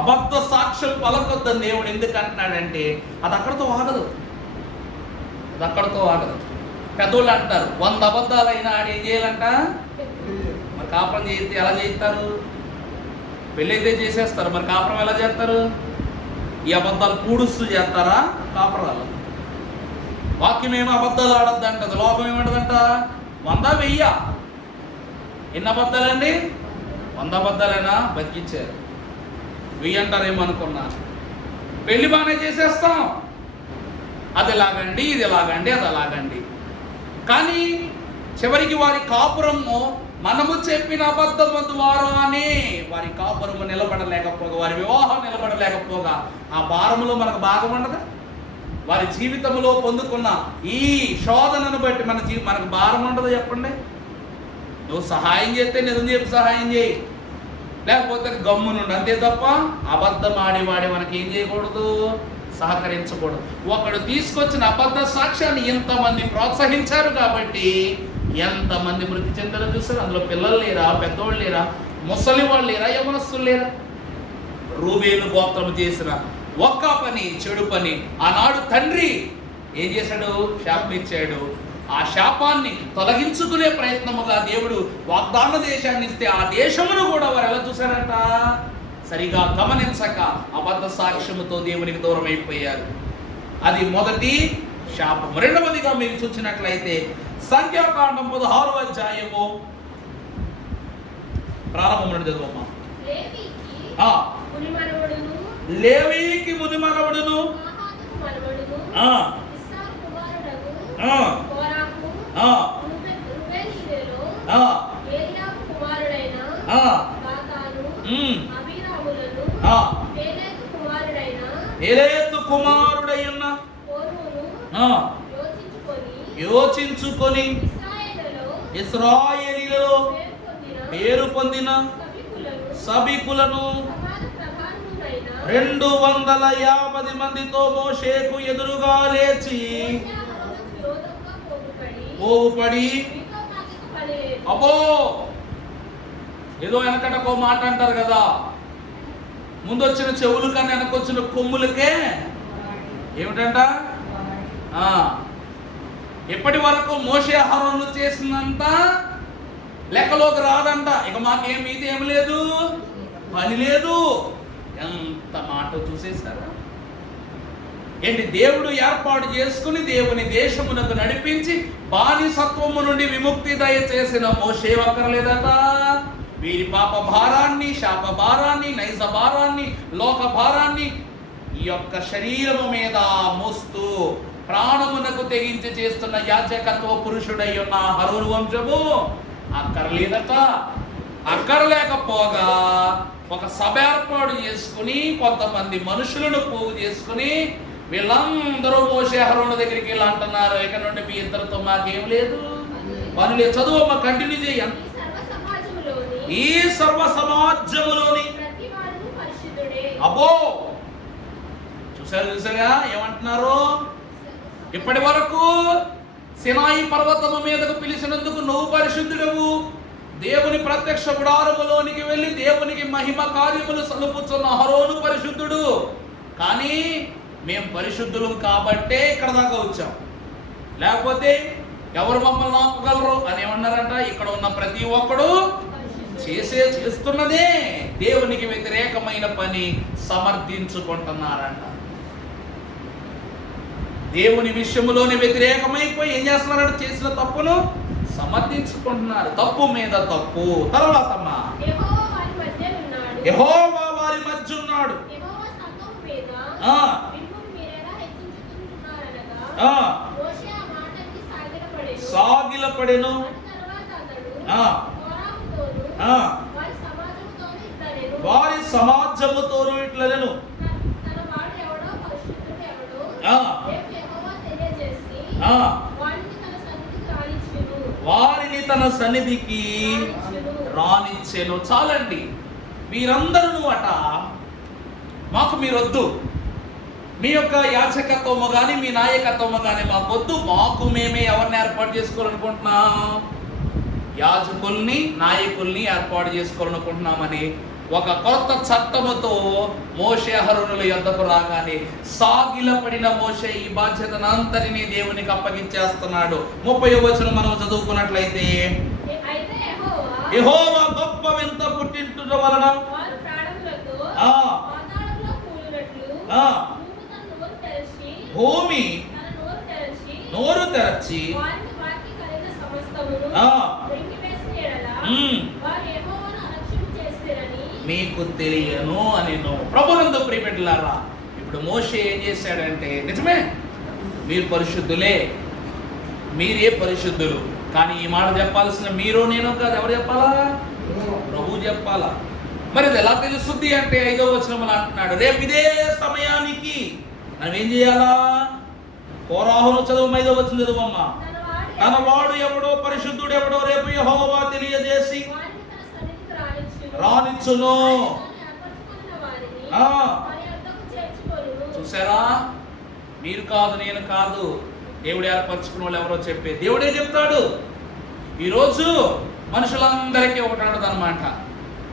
అబద్ధ సాక్ష్యం పలకొద్దని దేవుడు ఎందుకు అంటున్నాడంటే అది అక్కడితో ఆగదు. పెద్దోళ్ళు అంటారు 100 అబద్ధాలైనా ఆడు ఏం చేయాలంట? మరి కాపురం చేస్తే ఎలా చేస్తారు? పెళ్ళైతే చేసేస్తారు, మరి కాపురం ఎలా చేస్తారు? ఈ అబద్ధాలు పూడుస్తూ చేస్తారా కాపరాలు? వాక్యం ఏమో అబద్ధాలు ఆడద్దంటది, లోకం ఏమంటదంట 100 1000. ఎన్ని అబద్ధాలండి? 100 అబద్ధాలైనా బతికించారు. 1000 అంటారేమో అనుకున్నా. పెళ్లి బాగానే చేసేస్తాం, అది ఎలాగండి, ఇది ఎలాగండి, అది అలాగండి. కానీ చివరికి వారి కాపురము మనము చెప్పిన అబద్ధము ద్వారానే వారి కాపురము నిలబడలేకపోగా, వారి వివాహం నిలబడలేకపోగా ఆ భారములో మనకు భాగం ఉండదా? వారి జీవితంలో పొందుకున్న ఈ శోధనను బట్టి మనకు భారం ఉండదు చెప్పండి? నువ్వు సహాయం చేస్తే నిజం చెప్పి సహాయం చేయి, లేకపోతే గమ్మునుండు, అంతే తప్ప అబద్ధం ఆడేవాడి మనకి ఏం చేయకూడదు, సహకరించకూడదు. ఒకడు తీసుకొచ్చిన అబద్ధ సాక్ష్యాన్ని ఎంతమంది ప్రోత్సహించారు కాబట్టి ఎంతమంది మృతి చెందారో చూస్తారు. అందులో పిల్లలు లేరా, పెద్దోళ్ళు లేరా, ముసలి వాళ్ళు లేరా, యవనస్తులు లేరా? రూబేలు గోత్రము చేసిన ఒక్క పని, చెడు పని, ఆనాడు తండ్రి ఏం చేశాడు? శాపం ఇచ్చాడు. ఆ శాపాన్ని తొలగించుకునే ప్రయత్నముగా దేవుడు వాగ్దాన దేశాన్ని ఇస్తే ఆ దేశమును కూడా వారు ఎలా చూశారంట? సరిగా గమనించక అబద్ధ సాక్ష్యముతో దేవునికి దూరం అయిపోయారు. అది మొదటి శాపము. రెండవదిగా మీరు చూసినట్లయితే సంఖ్యాకాండం 16వ అధ్యాయము ప్రారంభం నుండి చదువమ్మా. లేవీకి ముని మనవడును ఏలేతు కుమారుడైన యోచించుకొని ఇశ్రాయేలీయులలో పేరు పొందిన సభికులను 250 మందితో మోషేకు ఎదురుగా లేచి పోగుపడి, అబ్బో ఏదో వెనకటకో మాట అంటారు కదా, ముందొచ్చిన చెవులు కన్నా వెనకొచ్చిన కొమ్ములకే ఏమిటంట? ఎప్పటి వరకు మోషే అహరోను చేసినంత లెక్కలోకి రాదంట. ఇక మాకేం ఇది ఏమి లేదు, పని లేదు. ఎంత మాట చూసేశారా? ఏంటి? దేవుడు ఏర్పాటు చేసుకుని దేవుని దేశమునకు నడిపించి బానిసత్వము నుండి విముక్తి దయచేసిన మోషే అక్కర్లేదట. వీరి పాప భారాన్ని, శాప భారాన్ని, నైజ భారాన్ని, లోక భారాన్ని ఈ యొక్క శరీరము మీద మోస్తూ ప్రాణమునకు తెగించి చేస్తున్న యాజకత్వ పురుషుడై ఉన్న అహరోను వంశము అక్కర్లేదట. అక్కర్లేకపోగా ఒక సభ ఏర్పాటు చేసుకుని కొంతమంది మనుషులను పోగు చేసుకుని వీళ్ళందరూ మోషే అహరోను దగ్గరికి వెళ్ళి అంటున్నారు, ఇక నుండి మీ ఇద్దరితో మాకేం లేదు, పని లేదు. చదువు కంటిన్యూ చేయండి. ఈ సర్వ సమాజములోని అబ్బో చూసారా ఏమంటున్నారు? ఇప్పటి వరకు సినాయి పర్వతము మీదకు పిలిచినందుకు నువ్వు పరిశుద్ధుడవు, దేవుని ప్రత్యక్ష గుడారములోనికి వెళ్ళి దేవునికి మహిమ కార్యములు సలుపుచున్న అహరోను పరిశుద్ధుడు, కానీ మేము పరిశుద్ధులు కాబట్టే ఇక్కడ దాకా వచ్చాం, లేకపోతే ఎవరు మమ్మల్ని ఆపగలరు అని ఏమన్నారంట? ఇక్కడ ఉన్న ప్రతి ఒక్కడు చేస్తున్నదే దేవునికి వ్యతిరేకమైన పని సమర్థించుకుంటున్నారంట. దేవుని విషయములోని వ్యతిరేకమైపోయి ఏం చేస్తున్నారంటే చేసిన తప్పును సమర్థించుకుంటున్నారు. తప్పు మీద తప్పు. తర్వాత యెహోవా వారి మధ్య ఉన్నాడు. సాగిలపడెను. వారి సమాజముతోను ఇట్లనెను, వారిని తన సన్నిధికి రానిచ్చెను. చాలండి, మీరందరూ అట మాకు మీరొద్దు, మీ యొక్క యాజకత్వము కానీ మీ నాయకత్వము కానీ మాకొద్దు, మాకు మేమే ఎవరిని ఏర్పాటు చేసుకోవాలనుకుంటున్నాం? యాజకుల్ని, నాయకుల్ని ఏర్పాటు చేసుకోవాలనుకుంటున్నామని ఒక కొత్త చట్టముతో మోషే అహరోనుల యొద్దకు రాగానే సాగిలపడిన మోషే ఈ బాధ్యతను అంతటినీ దేవునికి అప్పగించేస్తున్నాడు. 30వ వచనం మనం చదువుకున్నట్లయితే, యెహోవా గొప్ప వింత పుట్టించుట వలన భూమి నోరు తెరచి మీకు తెలియను అని ప్రభునందు ప్రియబిడ్డలారా, ఇప్పుడు మోషే ఏం చేశాడంటే, నిజమే మీరు పరిశుద్ధులే, మీరే పరిశుద్ధులు, కానీ ఈ మాట చెప్పాల్సిన మీరు నేను కాదు, ఎవరు చెప్పాలా? ప్రభు చెప్పాలా. మరి ఇది ఎలా తెలుస్తుంది అంటే 5వ వచనంలో అంటున్నాడు, రేపు ఇదే సమయానికి మనం ఏం చేయాలా? కోరాహును చదువు, 5వ వచనం చదువమ్మా. తన వాడు ఎవడో పరిశుద్ధుడు ఎవడో రేపు యెహోవా తెలియజేసి రానిచ్చును. చూసారా, మీరు కాదు నేను కాదు, దేవుడు ఏర్పరచుకున్న వాళ్ళు ఎవరో చెప్పే దేవుడే చెప్తాడు. ఈరోజు మనుషులందరికీ ఒకటి అన్నది అనమాట,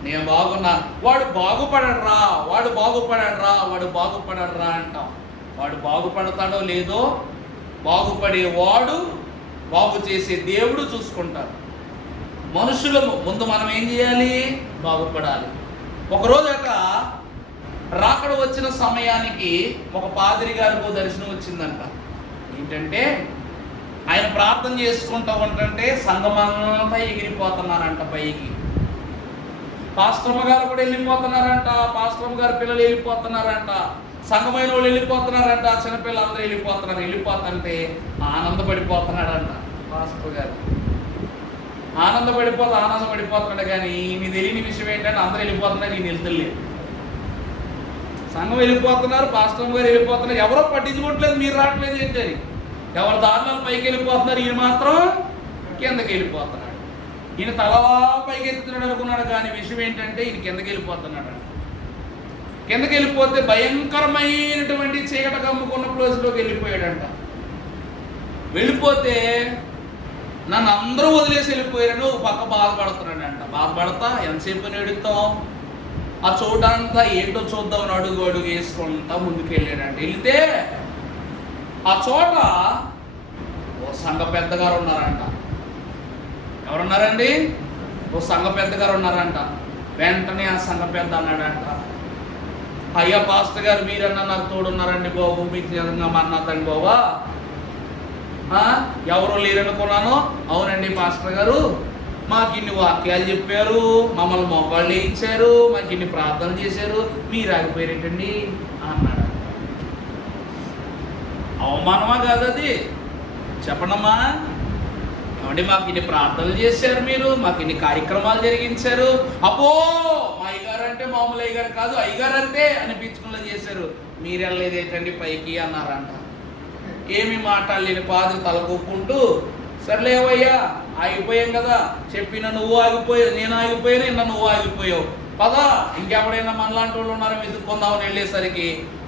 నేను బాగున్నా, వాడు బాగుపడరా, వాడు బాగుపడరా, వాడు బాగుపడరా అంటాం. వాడు బాగుపడతాడో లేదో బాగుపడేవాడు, బాగు చేసే దేవుడు చూసుకుంటారు. మనుషులము ముందు మనం ఏం చేయాలి? బాగుపడాలి. ఒకరోజట రాకడ వచ్చిన సమయానికి ఒక పాదిరి గారికి దర్శనం వచ్చిందంట. ఏంటంటే ఆయన ప్రార్థన చేసుకుంటా ఉంటే సంఘమంతా ఎగిరిపోతున్నారంట పైకి. పాస్టర్మ గారు కూడా వెళ్ళిపోతున్నారంట, పాస్టర్మ గారి పిల్లలు వెళ్ళిపోతున్నారంట, సంఘమైన వాళ్ళు వెళ్ళిపోతున్నారంట, చిన్నపిల్లలందరూ వెళ్ళిపోతున్నారు. వెళ్ళిపోతుంటే ఆనందపడిపోతున్నాడంట పాస్టర్ గారు. ఆనందపడిపోతున్నాడు. కానీ నీ తెలియని విషయం ఏంటంటే అందరూ వెళ్ళిపోతున్నారు, నేను వెళ్తలేదు. సంఘం వెళ్ళిపోతున్నారు, పాస్టర్ గారు వెళ్ళిపోతున్నారు, ఎవరో పట్టించుకోవట్లేదు, మీరు రావట్లేదు ఏంటని. ఎవరి దారిలో పైకి వెళ్ళిపోతున్నారు, ఈయన మాత్రం కిందకి వెళ్ళిపోతున్నాడు. ఈయన తలవా పైకి ఎత్తుతున్నాడు అనుకున్నాడు, కానీ విషయం ఏంటంటే ఈయన కిందకి వెళ్ళిపోతున్నాడు. కిందకి వెళ్ళిపోతే భయంకరమైనటువంటి చీకట కమ్ముకున్న ప్లేస్లోకి వెళ్ళిపోయాడంట. వెళ్ళిపోతే నన్ను అందరూ వదిలేసి వెళ్ళిపోయారని ఒక పక్క బాధపడుతున్నాడంట. బాధపడతా ఎంతసేపు ఎడుతాం, ఆ చోటంతా ఏంటో చూద్దామని అడుగు వేసుకుంటా ముందుకు వెళ్ళాడంట. వెళితే ఆ చోట ఓ సంఘ పెద్దగారు ఉన్నారంట. ఎవరున్నారండి? ఓ సంఘ పెద్దగారు ఉన్నారంట. వెంటనే ఆ సంఘ పెద్ద అన్నాడంట, అయ్యా పాస్టర్ గారు మీరన్నా నాకు తోడున్నారండి బాబు, మీకు నిజంగా మన్నాతండి బాబా. ఎవరో లేరనుకున్నాను. అవునండి పాస్టర్ గారు, మాకు ఇన్ని వాక్యాలు చెప్పారు, మమ్మల్ని మోకాళ్ళు వేయించారు, మాకు ఇన్ని ప్రార్థనలు చేశారు, మీరు ఆగిపోయారేంటండి అన్నాడు. అవమానమా కాదు అది? చెప్పండమ్మా. ఏమండి మాకు ఇన్ని ప్రార్థనలు చేశారు, మీరు మాకు ఇన్ని కార్యక్రమాలు జరిగించారు, అబ్బో మా అయ్యగారు అంటే మామూలు అయ్యగారు కాదు, అయ్యగారు అంటే అనిపించుకునేలా చేశారు, మీరు వెళ్ళలేదేటండి పైకి అన్నారంట. ఏమి మాట్లాడలేని పాది తలకొక్కుంటూ, సర్లేవయ్యా ఆగిపోయాం కదా, చెప్పిన నువ్వు ఆగిపోయావు, నేను ఆగిపోయాను, నిన్న నువ్వు ఆగిపోయావు, పదా ఇంకెవడైనా మనలాంటి వాళ్ళు ఉన్నారో వెతుక్కుందామని వెళ్ళేసరికి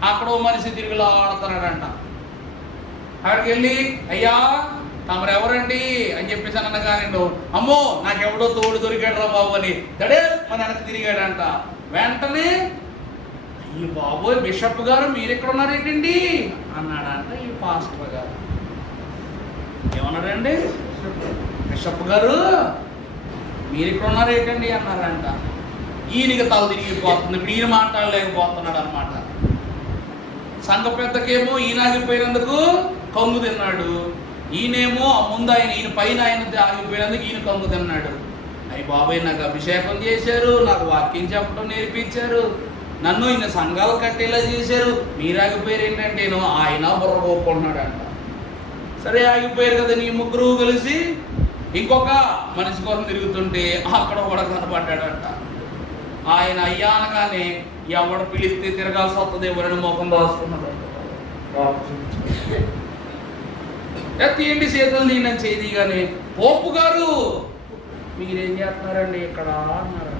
అక్కడ ఓ మనిషి తిరుగులా ఆడుతున్నాడంట. అక్కడికి వెళ్ళి అయ్యా తమరు ఎవరండి అని చెప్పేసి అనగానే, అమ్మో నాకెవడో తోడు దొరికాడు రా బాబు అని దడే మన వెనక్కి తిరిగాడంట. వెంటనే ఈ బాబోయ్ బిషప్ గారు మీరు ఎక్కడ ఉన్నారేంటండి అన్నాడంట ఈ పాస్టర్ గారు. ఏమన్నాడండి? బిషప్ గారు మీరు ఇక్కడ ఉన్నారేంటండి అన్నారంట. ఈయనకి తల తిరిగిపోతుంది. ఇప్పుడు ఈయన మాట్లాడలేకపోతున్నాడు అనమాట. సంఘ పెద్దకేమో ఈయన ఆగిపోయినందుకు కంగు తిన్నాడు, ఈయనేమో ముందు ఈయన పైన ఆయన ఆగిపోయినందుకు ఈయన కంగు తిన్నాడు. అయ్యి బాబాయ్ నాకు అభిషేకం చేశారు, నాకు వాక్యం చెప్పడం నేర్పించారు, నన్ను ఈయన సంఘాలు కట్టేలా చేశారు, మీరు ఆగిపోయారు ఏంటంటే ఆయన బుర్ర కోపుకుంటున్నాడంట. సరే ఆగిపోయారు కదా నీ ముగ్గురు కలిసి ఇంకొక మనిషి కోసం తిరుగుతుంటే అక్కడ కూడా కనపడ్డాడంట. ఆయన అయ్యా అనగానే ఎవడ పిలిస్తే తిరగాల్సి వస్తుంది, ఎవరైనా ముఖం రాసుకున్నాడు. తీయండి చేతులు తీయని చేది కానీ, పోపు గారు మీరేం చేస్తున్నారండి ఇక్కడ అన్నారు.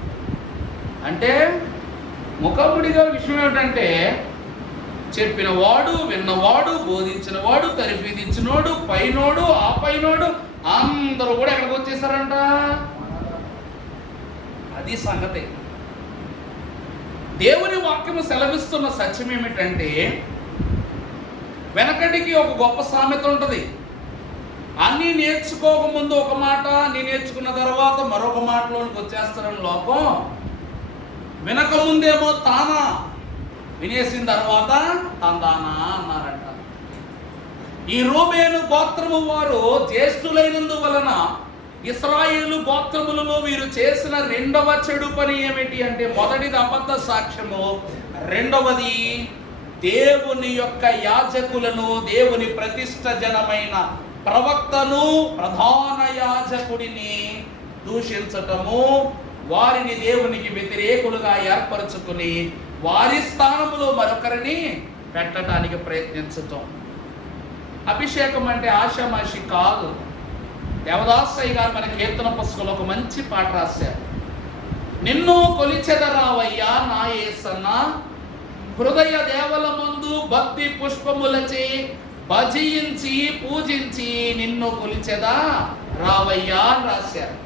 అంటే ముఖముడిగా విషయం ఏమిటంటే చెప్పిన వాడు, విన్నవాడు, బోధించిన వాడు, తరిఫీదించినోడు, పైనోడు, ఆ పైనోడు అందరూ కూడా ఎక్కడికి వచ్చేసారంట. అది సంగతి. దేవుని వాక్యము సెలవిస్తున్న సత్యం ఏమిటంటే, వెనకటికి ఒక గొప్ప సామెత ఉంటుంది, అన్నీ నేర్చుకోకముందు ఒక మాట, అన్నీ నేర్చుకున్న తర్వాత మరొక మాటలోనికి వచ్చేస్తారని లోకం. వినకముందేమో తానా, వినేసిన తర్వాత తందానా అన్నారంట. ఈ రూబేను గోత్రము వారు జ్యేష్ఠులైనందువలన ఇశ్రాయేలు గోత్రములలో వీరు చేసిన రెండవ చెడు పని ఏమిటి అంటే, మొదటిది అబద్ధ సాక్ష్యము, రెండవది దేవుని యొక్క యాజకులను, దేవుని ప్రతిష్ఠ జనమైన ప్రవక్తను, ప్రధాన యాజకుడిని దూషించటము, వారిని దేవునికి వ్యతిరేకులుగా ఏర్పరచుకుని వారి స్థానంలో మరొకరిని పెట్టడానికి ప్రయత్నించటం. అభిషేకం అంటే ఆషామాషి కాదు. దేవదాసయ్య గారు మన కీర్తన పుస్తకంలో ఒక మంచి పాట రాశారు. నిన్ను కొలిచెదరావయ్యా నా యేసన్న, హృదయ దేవల ముందు భక్తి పుష్పములచే భజించి పూజించి నిన్ను కొలిచెదా రావయ్యా అని రాశారు.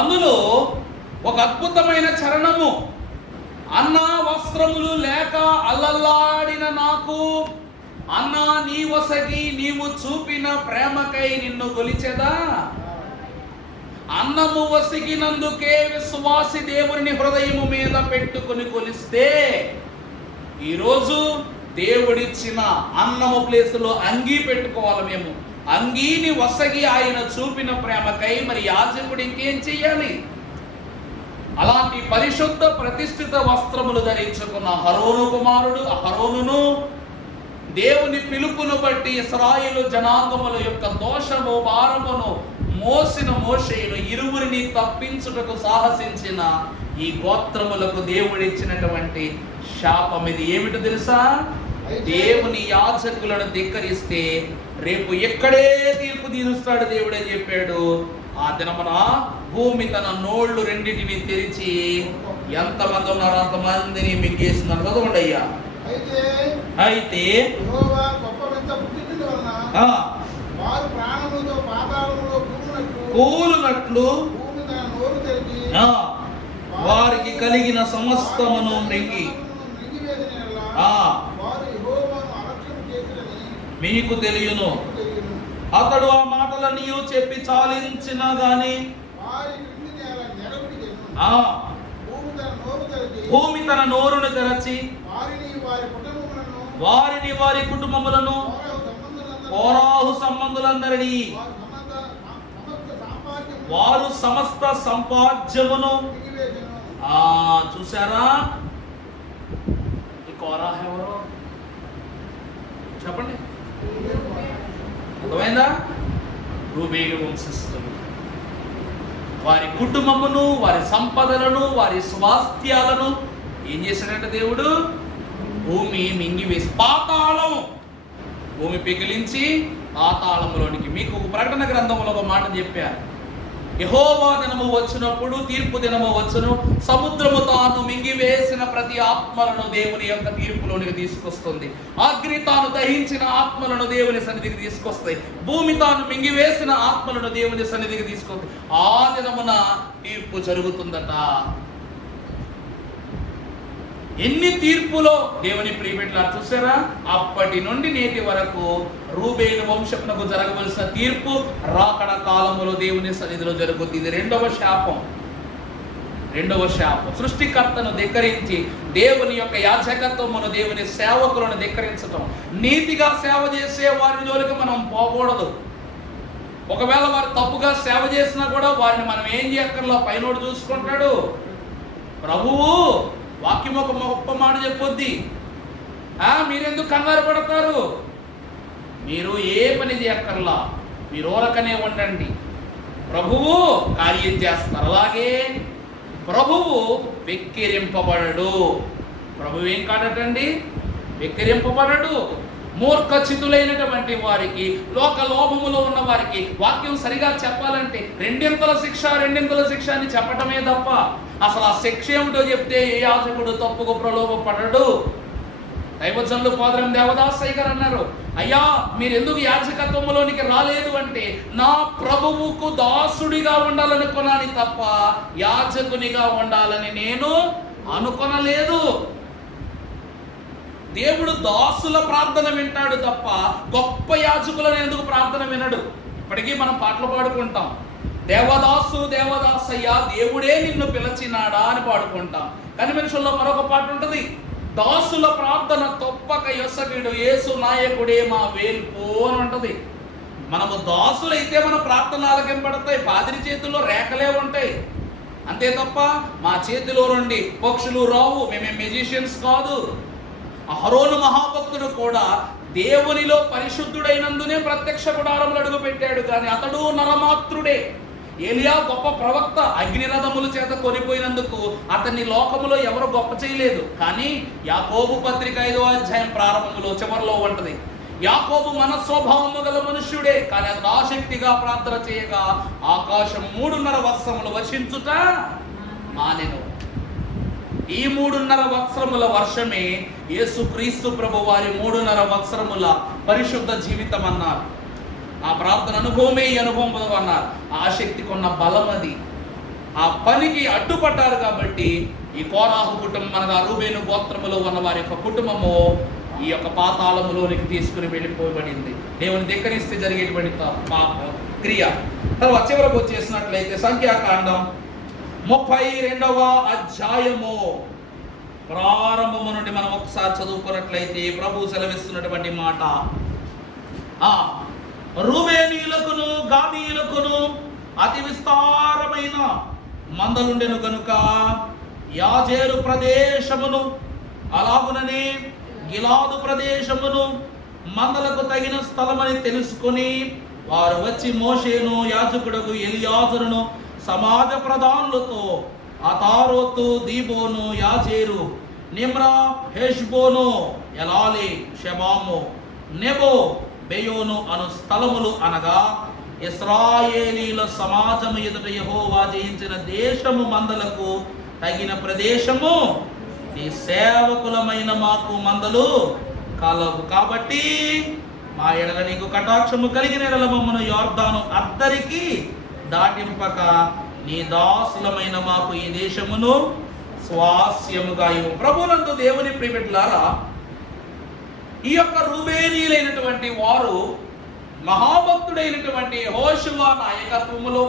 అందులో ఒక అద్భుతమైన చరణము, అన్నా వస్త్రములు లేక అల్లల్లాడిన నాకు, అన్నా నీ వసగి నీవు చూపిన ప్రేమకై నిన్ను కొలిచెదా. అన్నము వసిగినందుకే విశ్వాసి దేవుని హృదయము మీద పెట్టుకుని కొలిస్తే, ఈరోజు దేవుడిచ్చిన అన్నము ప్లేసులో అంగీ పెట్టుకోవాలి. మేము అంగీని వసగి ఆయన చూపిన ప్రేమకై మరి యాజకుడు ఇంకేం చెయ్యాలి? అలాంటి పరిశుద్ధ ప్రతిష్ఠిత వస్త్రములు ధరించుకున్న హరోను కుమారుడు హరోనును దేవుని పిలుపును బట్టి ఇశ్రాయేలు జనాంగముల యొక్క దోషము భారమును మోసిన మోషేయును ఇరువురిని తప్పించుటకు సాహసించిన ఈ గోత్రములకు దేవుడిచ్చినటువంటి శాపం ఇది. ఏమిటో తెలుసా? దేవుని యాజకులను ధిక్కరిస్తే రేపు ఎక్కడే తీర్పు తీరుస్తాడు దేవుడు అని చెప్పాడు. ఆ దినమున భూమి తన నోళ్లు రెండింటిని తెరిచి ఎంతమంది ఉన్నారో అంతమందిని మింగేస్తున్నారు. చదవండి అయ్యా. అయితే కూలునట్లు వారికి కలిగిన సమస్తమును మృంగి మీకు తెలియను. అతడు ఆ మాటలన్నీ చెప్పి చాలించిన గాని భూమి తన నోరును తెరచి వారిని వారి కుటుంబములను కోరాహు సంబంధులందరినీ వారు సమస్త సంపాద్యమును చూసారా? ఈ కోరాహు ఎవరు చెప్పండి? అర్థమైందా? రూబేలు వంశస్థులు. వారి కుటుంబమును, వారి సంపదలను, వారి స్వాస్థ్యాలను ఏం చేశాడంటే దేవుడు భూమి మింగివేసి పాతాళం, భూమి పిగిలించి పాతాళంలోనికి. మీకు ప్రకటన గ్రంథంలో ఒక మాట చెప్పారు, యెహోవా దినము వచ్చినప్పుడు, తీర్పు దినము వచ్చును, సముద్రము తాను మింగివేసిన ప్రతి ఆత్మలను దేవుని యొక్క తీర్పులోనికి తీసుకొస్తుంది. అగ్ని తాను దహించిన ఆత్మలను దేవుని సన్నిధికి తీసుకొస్తాయి. భూమి తాను మింగివేసిన ఆత్మలను దేవుని సన్నిధికి తీసుకొస్తాయి. ఆ దినమున తీర్పు జరుగుతుందట. ఎన్ని తీర్పులో దేవుని ప్రియబిడ్డలారా చూసారా? అప్పటి నుండి నేటి వరకు రూబేలు వంశమునకు జరగవలసిన తీర్పు రాకడ కాలములో దేవుని సన్నిధిలో జరుగుతుంది. ఇది రెండవ శాపం. సృష్టికర్తను ధిక్కరించి దేవుని యొక్క యాజకత్వమును, దేవుని సేవకులను ధిక్కరించటం. నీతిగా సేవ చేసే వారి జోలికి మనం పోకూడదు. ఒకవేళ వారు తప్పుగా సేవ చేసినా కూడా వారిని మనం ఏం చేయక్కర్లో, పైనోడు చూసుకుంటాడు. ప్రభువు వాక్యం ఒక గొప్ప మాట చెప్పొద్ది. మీరెందుకు కంగారు పడతారు? మీరు ఏ పని చేయక్కర్లా, మీరు ఓరకనే ఉండండి, ప్రభువు కార్యం చేస్తారు. అలాగే ప్రభువు వెక్కిరింపబడడు. ప్రభువు ఏం కాడటండి? వెక్కిరింపబడడు. మూర్ఖచితులైనటువంటి వారికి, లోక లోభములో ఉన్న వారికి వాక్యం సరిగా చెప్పాలంటే రెండింతల శిక్ష అని చెప్పటమే తప్ప అసలు ఆ శిక్ష ఏమిటో చెప్తే ఏ యాజకుడు తప్పుకు ప్రలోభపడడు. దైవజనులు ఫాదర్ దేవదాసయ్య గారు అన్నారు, అయ్యా మీరు ఎందుకు యాజకత్వములోనికి రాలేదు అంటే, నా ప్రభువుకు దాసుడిగా ఉండాలనుకున్నాను తప్ప యాజకునిగా ఉండాలని నేను అనుకొనలేదు. దేవుడు దాసుల ప్రార్థన వింటాడు తప్ప గొప్ప యాజకులను ఎందుకు ప్రార్థన వినడు? ఇప్పటికీ మనం పాటలు పాడుకుంటాం, దేవదాసు దేవదాసయ్య దేవుడే నిన్ను పిలిచినాడా అని పాడుకుంటాం. కానీ మనుషుల్లో మరొక పాట ఉంటుంది, దాసుల ప్రార్థన తప్పక యొసగిడు యేసు నాయకుడే మా వేల్పో అని ఉంటది. మనము దాసులైతే మన ప్రార్థన ఆలకింపడతాయి, పాదిరి చేతుల్లో రేఖలే ఉంటాయి. అంతే తప్ప మా చేతిలో నుండి పక్షులు రావు, మేమే మెజిషియన్స్ కాదు. అహరోను మహాభక్తుడు కూడా దేవునిలో పరిశుద్ధుడైనందునే ప్రత్యక్ష గుడారములు అడుగు పెట్టాడు, కానీ అతడు నరమాత్రుడే. ఏలియా గొప్ప ప్రవక్త, అగ్నిరథముల చేత కొనిపోయినందుకు అతన్ని లోకములో ఎవరు గొప్ప చేయలేదు. కానీ యాకోబు పత్రిక 5వ అధ్యాయం ప్రారంభంలో చివరిలో ఉంటది, యాకోబు మన స్వభావము గల మనుష్యుడే, కానీ అతను ఆసక్తిగా ప్రార్థన చేయగా ఆకాశం 3.5 వర్షములు వర్షించుట మానెను. ఈ 3.5 వత్సరముల వర్షమే యేసుక్రీస్తు ప్రభు వారి 3.5 వత్సరముల పరిశుద్ధ జీవితం అన్నారు. ఆ ప్రార్థన అనుభవమే ఈ అనుభవం అన్నారు. ఆసక్తికి ఉన్న బలం అది. ఆ పనికి అడ్డుపడ్డారు కాబట్టి ఈ కోరాహు కుటుంబం అనగా రూబేను గోత్రములో ఉన్న వారి యొక్క కుటుంబము ఈ యొక్క పాతాళములోనికి తీసుకుని వెళ్ళిపోబడింది. దేవుని ధిక్కరిస్తే జరిగేటువంటి క్రియ. తర్వాత చివరకు వచ్చేసినట్లయితే సంఖ్యాకాండం 32వ అధ్యాయము ప్రారంభము నుండి మనం ఒకసారి చదువుకున్నట్లయితే ప్రభు సెలవిస్తున్నటువంటి మాట, రూబేనీయులకును గాదీయులకును అతి విస్తారమైన మందలుండెను గనుక యాజేరు ప్రదేశమును అలాగుననే గిలాదు ప్రదేశమును మందలకు తగిన స్థలమని తెలుసుకొని వారు వచ్చి మోషేను యాజకుడకు ఎలియాజరును సమాజ ప్రధానులతో అతారోతు దీబోను యాజేరు నిమ్రా హెష్బోను ఎలాలి షెబాము నెబో బెయోను అను స్థలములు అనగా ఇశ్రాయేలీల సమాజము ఎదుట యెహోవా జయించిన దేశము మందలకు తగిన ప్రదేశము ఈ సేవకులమైన మాకు మందలు కలవు. కాబట్టి మా ఎడల నీకు కటాక్షము కలిగిన ఎడల మమ్మను యోర్దాను అద్దరికి దాటింపక నీ దాసులమైన మాకు ఈ దేశమును స్వాస్యముగా ఇవ్వు. ప్రభునందు దేవుని ప్రియబిడ్డలారా, ఈ యొక్క రూబేనీయులైనటువంటి వారు మహాభక్తుడైనటువంటి యెహోషువ నాయకత్వములో,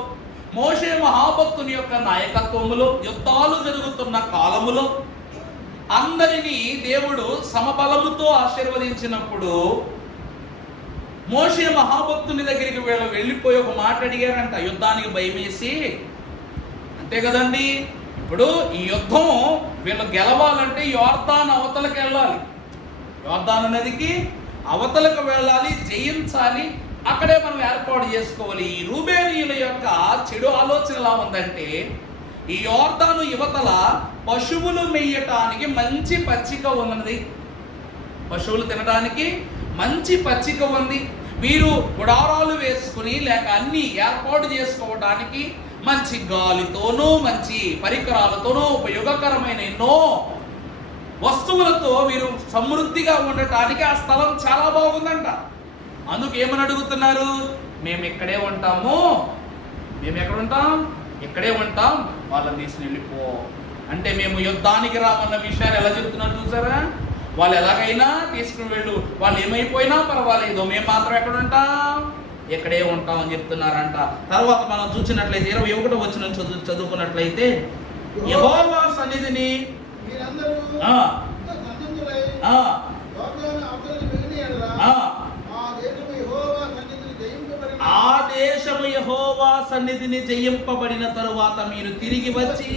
మోషే మహాభక్తుని యొక్క నాయకత్వములో యుద్ధాలు జరుగుతున్న కాలములో అందరినీ దేవుడు సమబలముతో ఆశీర్వదించినప్పుడు మోషే మహాభక్తుని దగ్గరికి వెళ్ళిపోయి ఒక మాట అడిగారంట, యుద్ధానికి భయమేసి. అంతే కదండి. ఇప్పుడు ఈ యుద్ధం వీళ్ళు గెలవాలంటే యోర్దాను అవతలకు వెళ్ళాలి, యోర్దాను నదికి అవతలకు వెళ్ళాలి, జయించాలి. అక్కడే మనం ఏర్పాటు చేసుకోవాలి. ఈ రూబేనీయుల యొక్క చెడు ఆలోచన ఎలా ఉందంటే, ఈ యోర్దాను యువతల పశువులు మెయ్యటానికి మంచి పచ్చిక ఉన్నది, పశువులు తినడానికి మంచి పచ్చిక ఉంది. మీరు గుడారాలు వేసుకుని లేక అన్ని ఏర్పాటు చేసుకోవడానికి మంచి గాలితోనూ మంచి పరికరాలతోనూ ఉపయోగకరమైన ఎన్నో వస్తువులతో మీరు సమృద్ధిగా ఉండటానికి ఆ స్థలం చాలా బాగుందంట. అందుకు ఏమని అడుగుతున్నారు, మేము ఇక్కడే ఉంటాము, మేము ఎక్కడ ఉంటాం, ఇక్కడే ఉంటాం, వాళ్ళని తీసుకుని వెళ్ళిపో అంటే. మేము యుద్ధానికి రామన్న విషయాన్ని ఎలా చెప్తున్నారు చూసారా. వాళ్ళు ఎలాగైనా తీసుకుని వెళ్ళు, వాళ్ళు ఏమైపోయినా పర్వాలేదు, మేము మాత్రం ఎక్కడ ఉంటాం, ఎక్కడే ఉంటాం అని చెప్తున్నారంట. తర్వాత మనం చూసినట్లయితే 21వ వచనం చదువుకున్నట్లయితే, యెహోవా సన్నిధిని ఆ దేశము యెహోవా సన్నిధిని జయింపబడిన తరువాత మీరు తిరిగి వచ్చి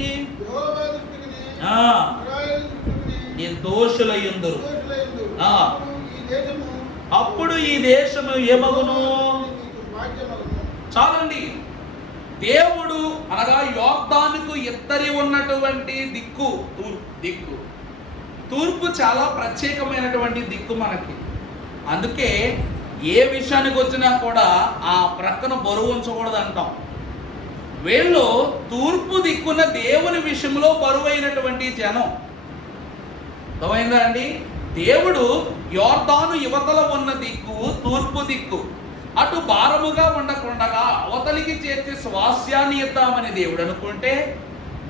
నిర్దోషులయ్యుందురు. అప్పుడు ఈ దేశము ఏమగును. చాలండి. దేవుడు అనగా యోర్దానుకు ఇద్దరి ఉన్నటువంటి దిక్కు దిక్కు తూర్పు చాలా ప్రత్యేకమైనటువంటి దిక్కు మనకి. అందుకే ఏ విషయానికి వచ్చినా కూడా ఆ ప్రక్కన బరువు ఉంచకూడదు అంటాం. వీళ్ళు తూర్పు దిక్కున దేవుని విషయంలో బరువైనటువంటి జనం. అర్థమైందా అండి. దేవుడు యోర్దాను యువతల ఉన్న దిక్కు తూర్పు దిక్కు, అటు భారముగా ఉండకుండా అవతలికి చేర్చి స్వాస్యాన్ని ఇద్దామని దేవుడు అనుకుంటే,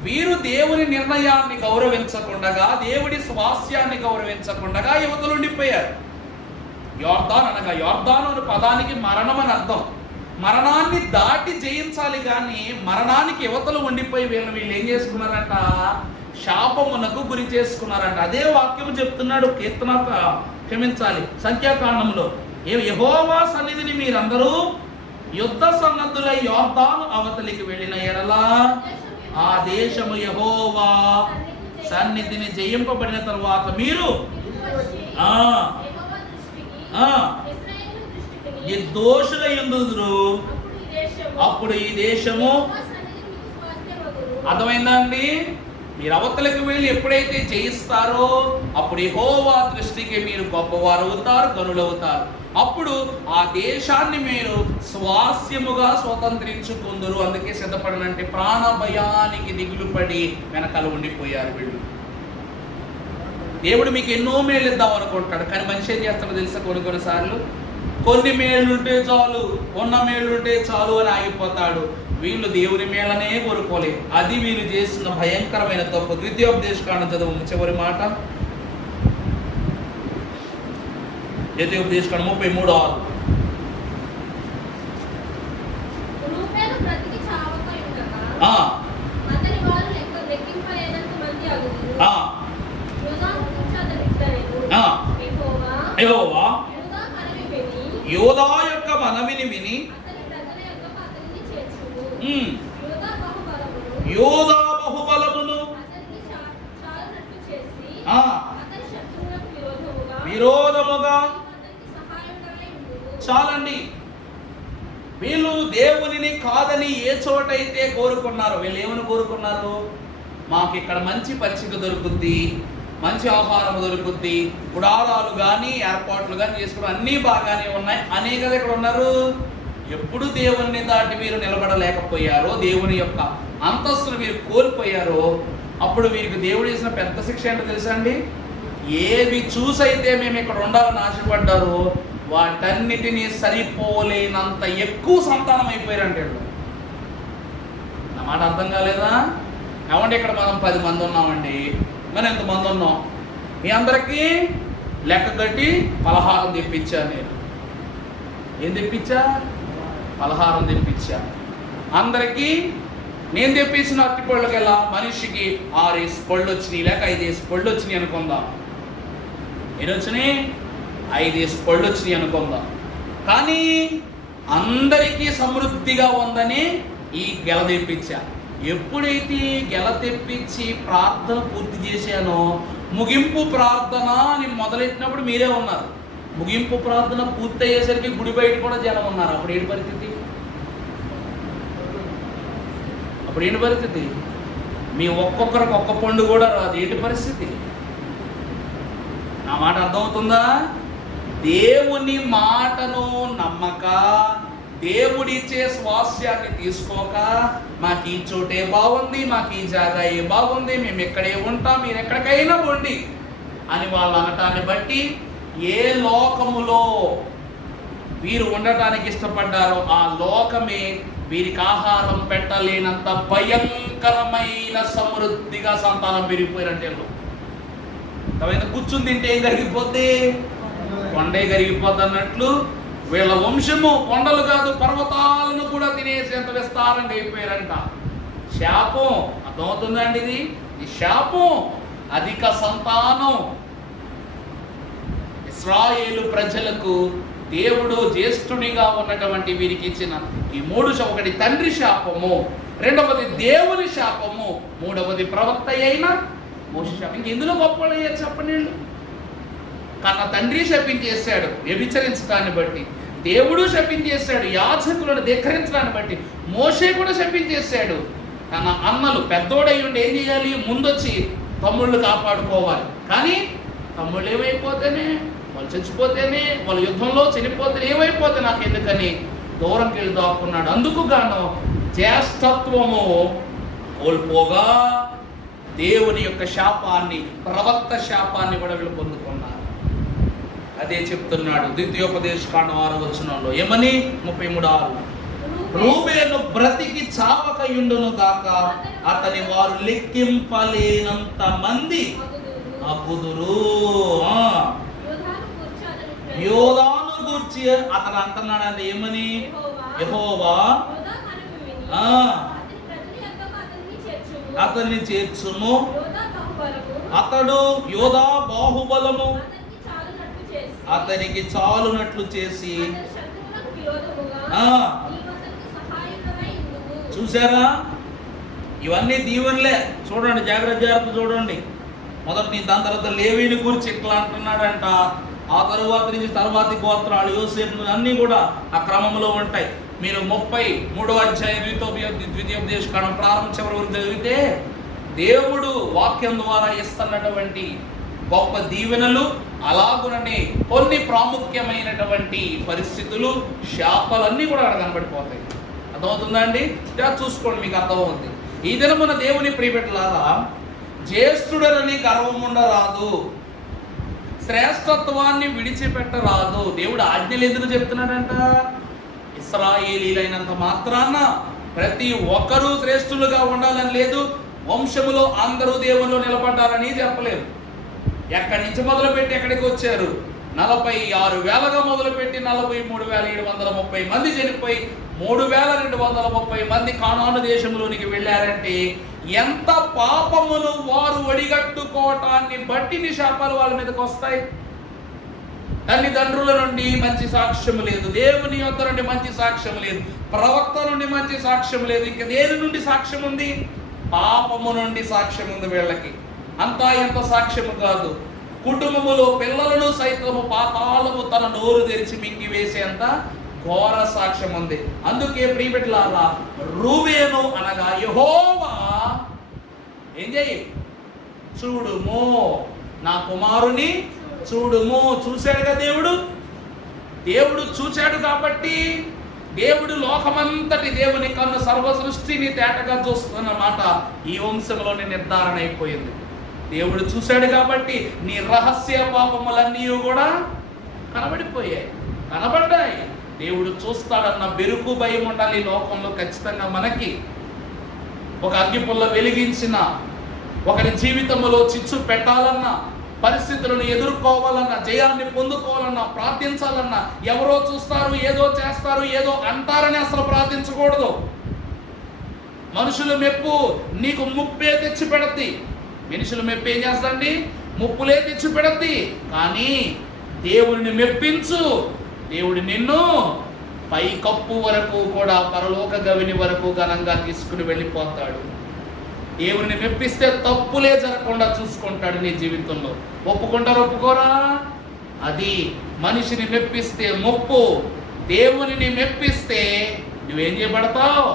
వీరు దేవుని నిర్ణయాన్ని గౌరవించకుండా, దేవుడి స్వాస్యాన్ని గౌరవించకుండా యువతలుండిపోయారు. యోర్దాన్ అనగా, యోర్దాను అనే పదానికి మరణం అని అర్థం. మరణాన్ని దాటి జయించాలి, కానీ మరణానికి యువతలు ఉండిపోయి వీళ్ళు ఏం చేసుకున్నారంట, శాపమునకు గురి చేసుకున్నారంట. అదే వాక్యం చెప్తున్నాడు క్షమించాలి సంఖ్యాకాండంలో. యెహోవా సన్నిధిని మీరందరూ యుద్ధ సన్నద్ధులై యోర్దాను అవతలికి వెళ్ళిన ఎడల ఆ దేశము యెహోవా సన్నిధిని జయింపబడిన తరువాత మీరు నిర్దోషులై ఉందుదురు. అప్పుడు ఈ దేశము, అర్థమైందా అండి? మీరు అవతలకు వెళ్ళి ఎప్పుడైతే జయిస్తారో అప్పుడు యెహోవా దృష్టికి మీరు గొప్పవారు అవుతారు, గనులవుతారు. అప్పుడు ఆ దేశాన్ని మీరు స్వాస్యముగా స్వతంత్రించుకుందరు. అందుకే సిద్ధపడనంటే ప్రాణ భయానికి దిగులు పడి వెనకాల ఉండిపోయారు వీళ్ళు. దేవుడు మీకు ఎన్నో మేలు ఇద్దాం అనుకుంటాడు, కానీ మనిషి ఏం చేస్తాడో తెలుసా? కొన్నిసార్లు కొన్ని మేలుంటే చాలు, ఉన్న మేలుంటే చాలు అని ఆగిపోతాడు. వీళ్ళు దేవుని మేళనే కోరుకోలేదు. అది వీళ్ళు చేసిన భయంకరమైన తప్పు. ద్వితీయోపదేశకాండం చదువు చివరి మాట, ద్వితీయోపదేశకాండం 33:6. యెహోవా యోధా యొక్క మనవిని విని యోధా బహుబలమును విరోధముగా. చాలండి. వీళ్ళు దేవునిని కాదని ఏ చోటైతే కోరుకున్నారో, వీళ్ళు ఏమని కోరుకున్నారు? మాకు ఇక్కడ మంచి పచ్చిక దొరుకుద్ది, మంచి ఆహారం దొరుకుద్ది, గుడారాలు కానీ ఏర్పాట్లు కానీ చేసుకోవడం అన్నీ బాగానే ఉన్నాయి అనే కదా ఇక్కడ ఉన్నారు. ఎప్పుడు దేవుని దాటి మీరు నిలబడలేకపోయారో, దేవుని యొక్క అంతస్తును మీరు కోల్పోయారో, అప్పుడు వీరికి దేవుడు చేసిన పెద్ద శిక్ష ఏంటో తెలుసా అండి? ఏవి చూసైతే మేము ఇక్కడ ఉండాలని ఆశపడ్డారో వాటన్నిటినీ సరిపోలేనంత ఎక్కువ సంతానం అయిపోయారంటే. నా మాట అర్థం కాలేదా? ఏమంటే ఇక్కడ మనం 10 మంది ఉన్నామండి, మనం ఎంతమంది ఉన్నాం? మీ అందరికీ లెక్క కట్టి పలహారం తెప్పించా. నేను ఏం తెప్పించా? పలహారం తెప్పించా. అందరికీ నేను తెప్పించిన అరటిపళ్ళకెలా మనిషికి 6 పళ్ళు వచ్చినాయి, లేక 5 పళ్ళు వచ్చినాయి అనుకుందాం. ఎన్ని వచ్చినాయి? 5 పళ్ళు వచ్చినాయి అనుకుందాం. కానీ అందరికీ సమృద్ధిగా ఉందని ఈ గెల తెప్పించా. ఎప్పుడైతే గెల తెప్పించి ప్రార్థన పూర్తి చేశానో, ముగింపు ప్రార్థన అని మొదలెట్టినప్పుడు మీరే ఉన్నారు. ముగింపు ప్రార్థన పూర్తి అయ్యేసరికి గుడి బయట కూడా జనం ఉన్నారు. అప్పుడు ఏంటి పరిస్థితి? మీ ఒక్కొక్కరికి ఒక్క పండు కూడా రాదు. ఏంటి పరిస్థితి? నా మాట అర్థమవుతుందా? దేవుని మాటను నమ్మక, దేవుడిచ్చే స్వాస్యాన్ని తీసుకోక, మాకు ఈ చోటే బాగుంది, మాకు ఈ జాగా ఏ బాగుంది, మేము ఎక్కడే ఉంటాం, మీరు ఎక్కడికైనా పోండి అని వాళ్ళు అనటాన్ని బట్టి ఏ లోకములో వీరు ఉండటానికి ఇష్టపడ్డారో ఆ లోకమే వీరికి ఆహారం పెట్టలేనంత భయంకరమైన సమృద్ధిగా సంతానం పెరిగిపోయారంటే. కూర్చుని తింటే ఏం కరిగిపోద్ది? కొండే కరిగిపోద్ది అన్నట్లు వీళ్ళ వంశము కొండలు కాదు పర్వతాలను కూడా తినేసేంత విస్తారంగా అయిపోయారంట. శాపం అర్థమవుతుందండి? ఇది ఈ శాపం అధిక సంతానం. ఇశ్రాయేలు ప్రజలకు దేవుడు జ్యేష్ఠునిగా ఉన్నటువంటి వీరికి ఇచ్చిన ఈ 3 ఒకటి తండ్రి శాపము, రెండవది దేవుని శాపము, మూడవది ప్రవక్త అయిన మోషే శాపం. ఇంకెందులో గొప్పలు అయ్యారు చెప్పండి? కన్న తండ్రి శపించేశాడు వ్యభిచరించడాన్ని బట్టి, దేవుడు శపించేశాడు యాజకులను ధిక్కరించడాన్ని బట్టి, మోషే కూడా శపించేశాడు. తన అన్నలు పెద్దోడై ఉండి ఏం చేయాలి? ముందొచ్చి తమ్ముళ్ళు కాపాడుకోవాలి. కానీ తమ్ముళ్ళు ఏమైపోతేనే, వాళ్ళు చచ్చిపోతేనే, వాళ్ళ యుద్ధంలో చనిపోతే ఏమైపోతే నాకు ఎందుకని దూరంకి వెళ్ళి దాక్కున్నాడు. అందుకు గాను జ్యేష్ఠత్వము కోల్పోగా దేవుని యొక్క శాపాన్ని, ప్రవక్త శాపాన్ని కూడా వీళ్ళు పొందుకున్నారు. అదే చెప్తున్నాడు ద్వితీయోపదేశకాండం 6వ వచనంలో. ఏమని? 33:6. రూబేను బ్రతికి చావకయుండును గాక, అతని వారు లెక్కింపలేనంత మంది అగుదురు. యోధాను గూర్చి అతను అంటున్నాడు. ఏమని? యెహోవా అతన్ని చేర్చుము, అతడు యోధా బాహుబలము అతనికి చాలునట్లు చేసి చూసారా, ఇవన్నీ దీవెనలే. చూడండి, జాగ్రత్త చూడండి. మొదటి దాని తర్వాత లేవీని గురించి ఇట్లా అంటున్నాడంట. ఆ తరువాత నుంచి తర్వాతి గోత్రాలు, యోసేపు అన్నీ కూడా ఆ క్రమంలో ఉంటాయి. మీరు 33వ అధ్యాయం ద్వితీయోపదేశకాండం ప్రారంభం చివరి వరకు చదివితే దేవుడు వాక్యం ద్వారా ఇస్తున్నటువంటి గొప్ప దీవెనలు, అలాగుననే కొన్ని ప్రాముఖ్యమైనటువంటి పరిస్థితులు, శాపాలన్నీ కూడా అక్కడ కనబడిపోతాయి. అర్థమవుతుందా అండి? చూసుకోండి, మీకు అర్థమవుతుంది. ఈ దినమున దేవుని ప్రియబిడ్డలారా, జ్యేష్ఠుడని గర్వముండరాదు, శ్రేష్టత్వాన్ని విడిచిపెట్టరాదు. దేవుడు ఆజ్ఞలు ఎందుకు చెప్తున్నాడంట? ఇశ్రాయేలీలైనంత మాత్రాన ప్రతి ఒక్కరూ శ్రేష్ఠులుగా ఉండాలని లేదు, వంశములో అందరూ దేవుళ్ళు నిలబడ్డారని చెప్పలేదు. ఎక్కడి నుంచి మొదలుపెట్టి ఎక్కడికి వచ్చారు? 46,000గా మొదలుపెట్టి 43,730 మంది చనిపోయి 3,230 మంది కానాను దేశంలోనికి వెళ్ళారంటే ఎంత పాపమును వారు ఒడిగట్టుకోవటాన్ని బట్టి శాపాలు వాళ్ళ మీదకి వస్తాయి. తల్లిదండ్రుల నుండి మంచి సాక్ష్యం లేదు, దేవుని యొద్ద నుండి మంచి సాక్ష్యం లేదు, ప్రవక్త నుండి మంచి సాక్ష్యం లేదు. ఇంకా దేని నుండి సాక్ష్యం ఉంది? పాపము నుండి సాక్ష్యం ఉంది వీళ్ళకి. అంతా ఎంత సాక్ష్యము కాదు, కుటుంబములో పిల్లలను సైతము పాతాళము తన నోరు తెరిచి మింగి వేసేంత ఘోర సాక్ష్యం ఉంది. అందుకే ప్రియబిడ్డలారా, రూబేను అనగా యెహోవా ఏం చేయి, చూడుము నా కుమారుని చూడుము. చూశాడుగా దేవుడు చూశాడు కాబట్టి దేవుడు లోకమంతటి దేవుని కన్ను సర్వ సృష్టిని తేటగా చూస్తున్న మాట ఈ వంశంలోని నిర్ధారణ అయిపోయింది. దేవుడు చూశాడు కాబట్టి నీ రహస్య పాపములన్నీ కూడా కనబడ్డాయి. దేవుడు చూస్తాడన్న బెరుకు భయం ఉండాలి లోకంలో. ఖచ్చితంగా మనకి ఒక అగ్గిపుల్ల వెలిగించిన ఒకరి జీవితంలో చిచ్చు పెట్టాలన్నా, పరిస్థితులను ఎదుర్కోవాలన్నా, జయాన్ని పొందుకోవాలన్నా, ప్రార్థించాలన్నా ఎవరో చూస్తారు, ఏదో చేస్తారు, ఏదో అంటారని అసలు ప్రార్థించకూడదు. మనుషుల మెప్పు నీకు ముప్పే తెచ్చి పెడద్ది. మనుషుల మెప్పు ఏం చేస్తండి? ముప్పులే తెచ్చి పెడద్ది. కానీ దేవుడిని మెప్పించు, దేవుడు నిన్ను పై కప్పు వరకు కూడా పరలోక గవిని వరకు ఘనంగా తీసుకుని వెళ్ళిపోతాడు. దేవుడిని మెప్పిస్తే తప్పులే జరగకుండా చూసుకుంటాడు నీ జీవితంలో. ఒప్పుకోరా? అది మనిషిని మెప్పిస్తే ముప్పు, దేవునిని మెప్పిస్తే నువ్వేం చేయబడతావు?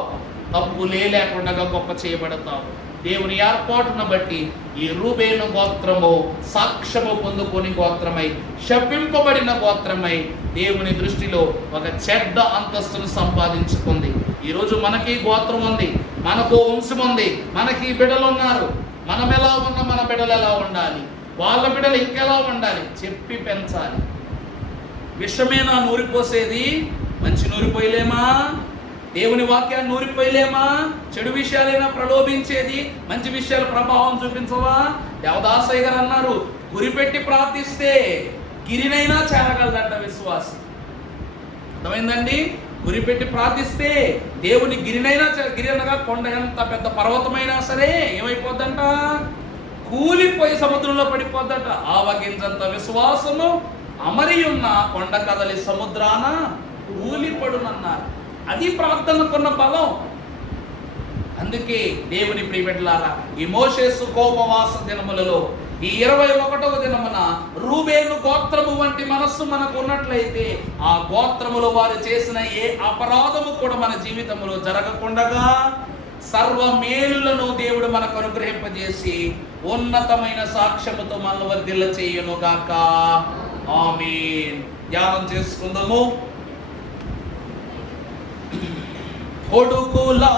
తప్పులే లేకుండా గొప్ప చేయబడతావు. దేవుని ఏర్పాటును బట్టి ఈ రూబేను గోత్రము సాక్ష్యము పొందుకొని గోత్రమై, శపింపబడిన గోత్రమై దేవుని దృష్టిలో ఒక చెడ్డ అంతస్తును సంపాదించుకుంది. ఈరోజు మనకి గోత్రం ఉంది, మనకు వంశం ఉంది, మనకి బిడ్డలు ఉన్నారు. మనం ఎలా ఉన్నా మన బిడ్డలు ఎలా ఉండాలి, వాళ్ళ బిడ్డలు ఇంకెలా ఉండాలి చెప్పి పెంచాలి. విషమేనా నూరిపోసేది? మంచి నూరిపోయలేమా? దేవుని వాక్యాన్ని నూరిపోయలేమా? చెడు విషయాలైనా ప్రలోభించేది, మంచి విషయాలు ప్రభావం చూపించవా? దేవదాసయ్య గారు అన్నారు, గురిపెట్టి ప్రార్థిస్తే గిరినైనా చేరగలదంట విశ్వాసం. అర్థమైందండి? గురిపెట్టి ప్రార్థిస్తే దేవుని గిరినైనా, గిరి అనగా కొండ ఎంత పెద్ద పర్వతమైనా సరే ఏమైపోద్దంట? కూలిపోయి సముద్రంలో పడిపోద్దట. ఆవగింజంత విశ్వాసము అమరి ఉన్న కొండ కదలి సముద్రాన కూలిపడునన్నారు. అది ప్రార్థనకున్న బలం. అందుకే దేవుని ప్రియబిడ్డలారా, ఈ మోషేసు కోపవాస దినములలో ఈ 21వ దినమున రూబేను గోత్రము వంటి మనస్సు మనకు ఉన్నట్లయితే ఆ గోత్రములో వారు చేసిన ఏ అపరాధము కూడా మన జీవితంలో జరగకుండగా సర్వ మేలులను దేవుడు మనకు అనుగ్రహింపజేసి ఉన్నతమైన సాక్ష్యముతో మనల్ని వర్ధిల్ల చేయును గాక. ఆమేన్. ధ్యానం చేసుకుందాము. కొడుకులా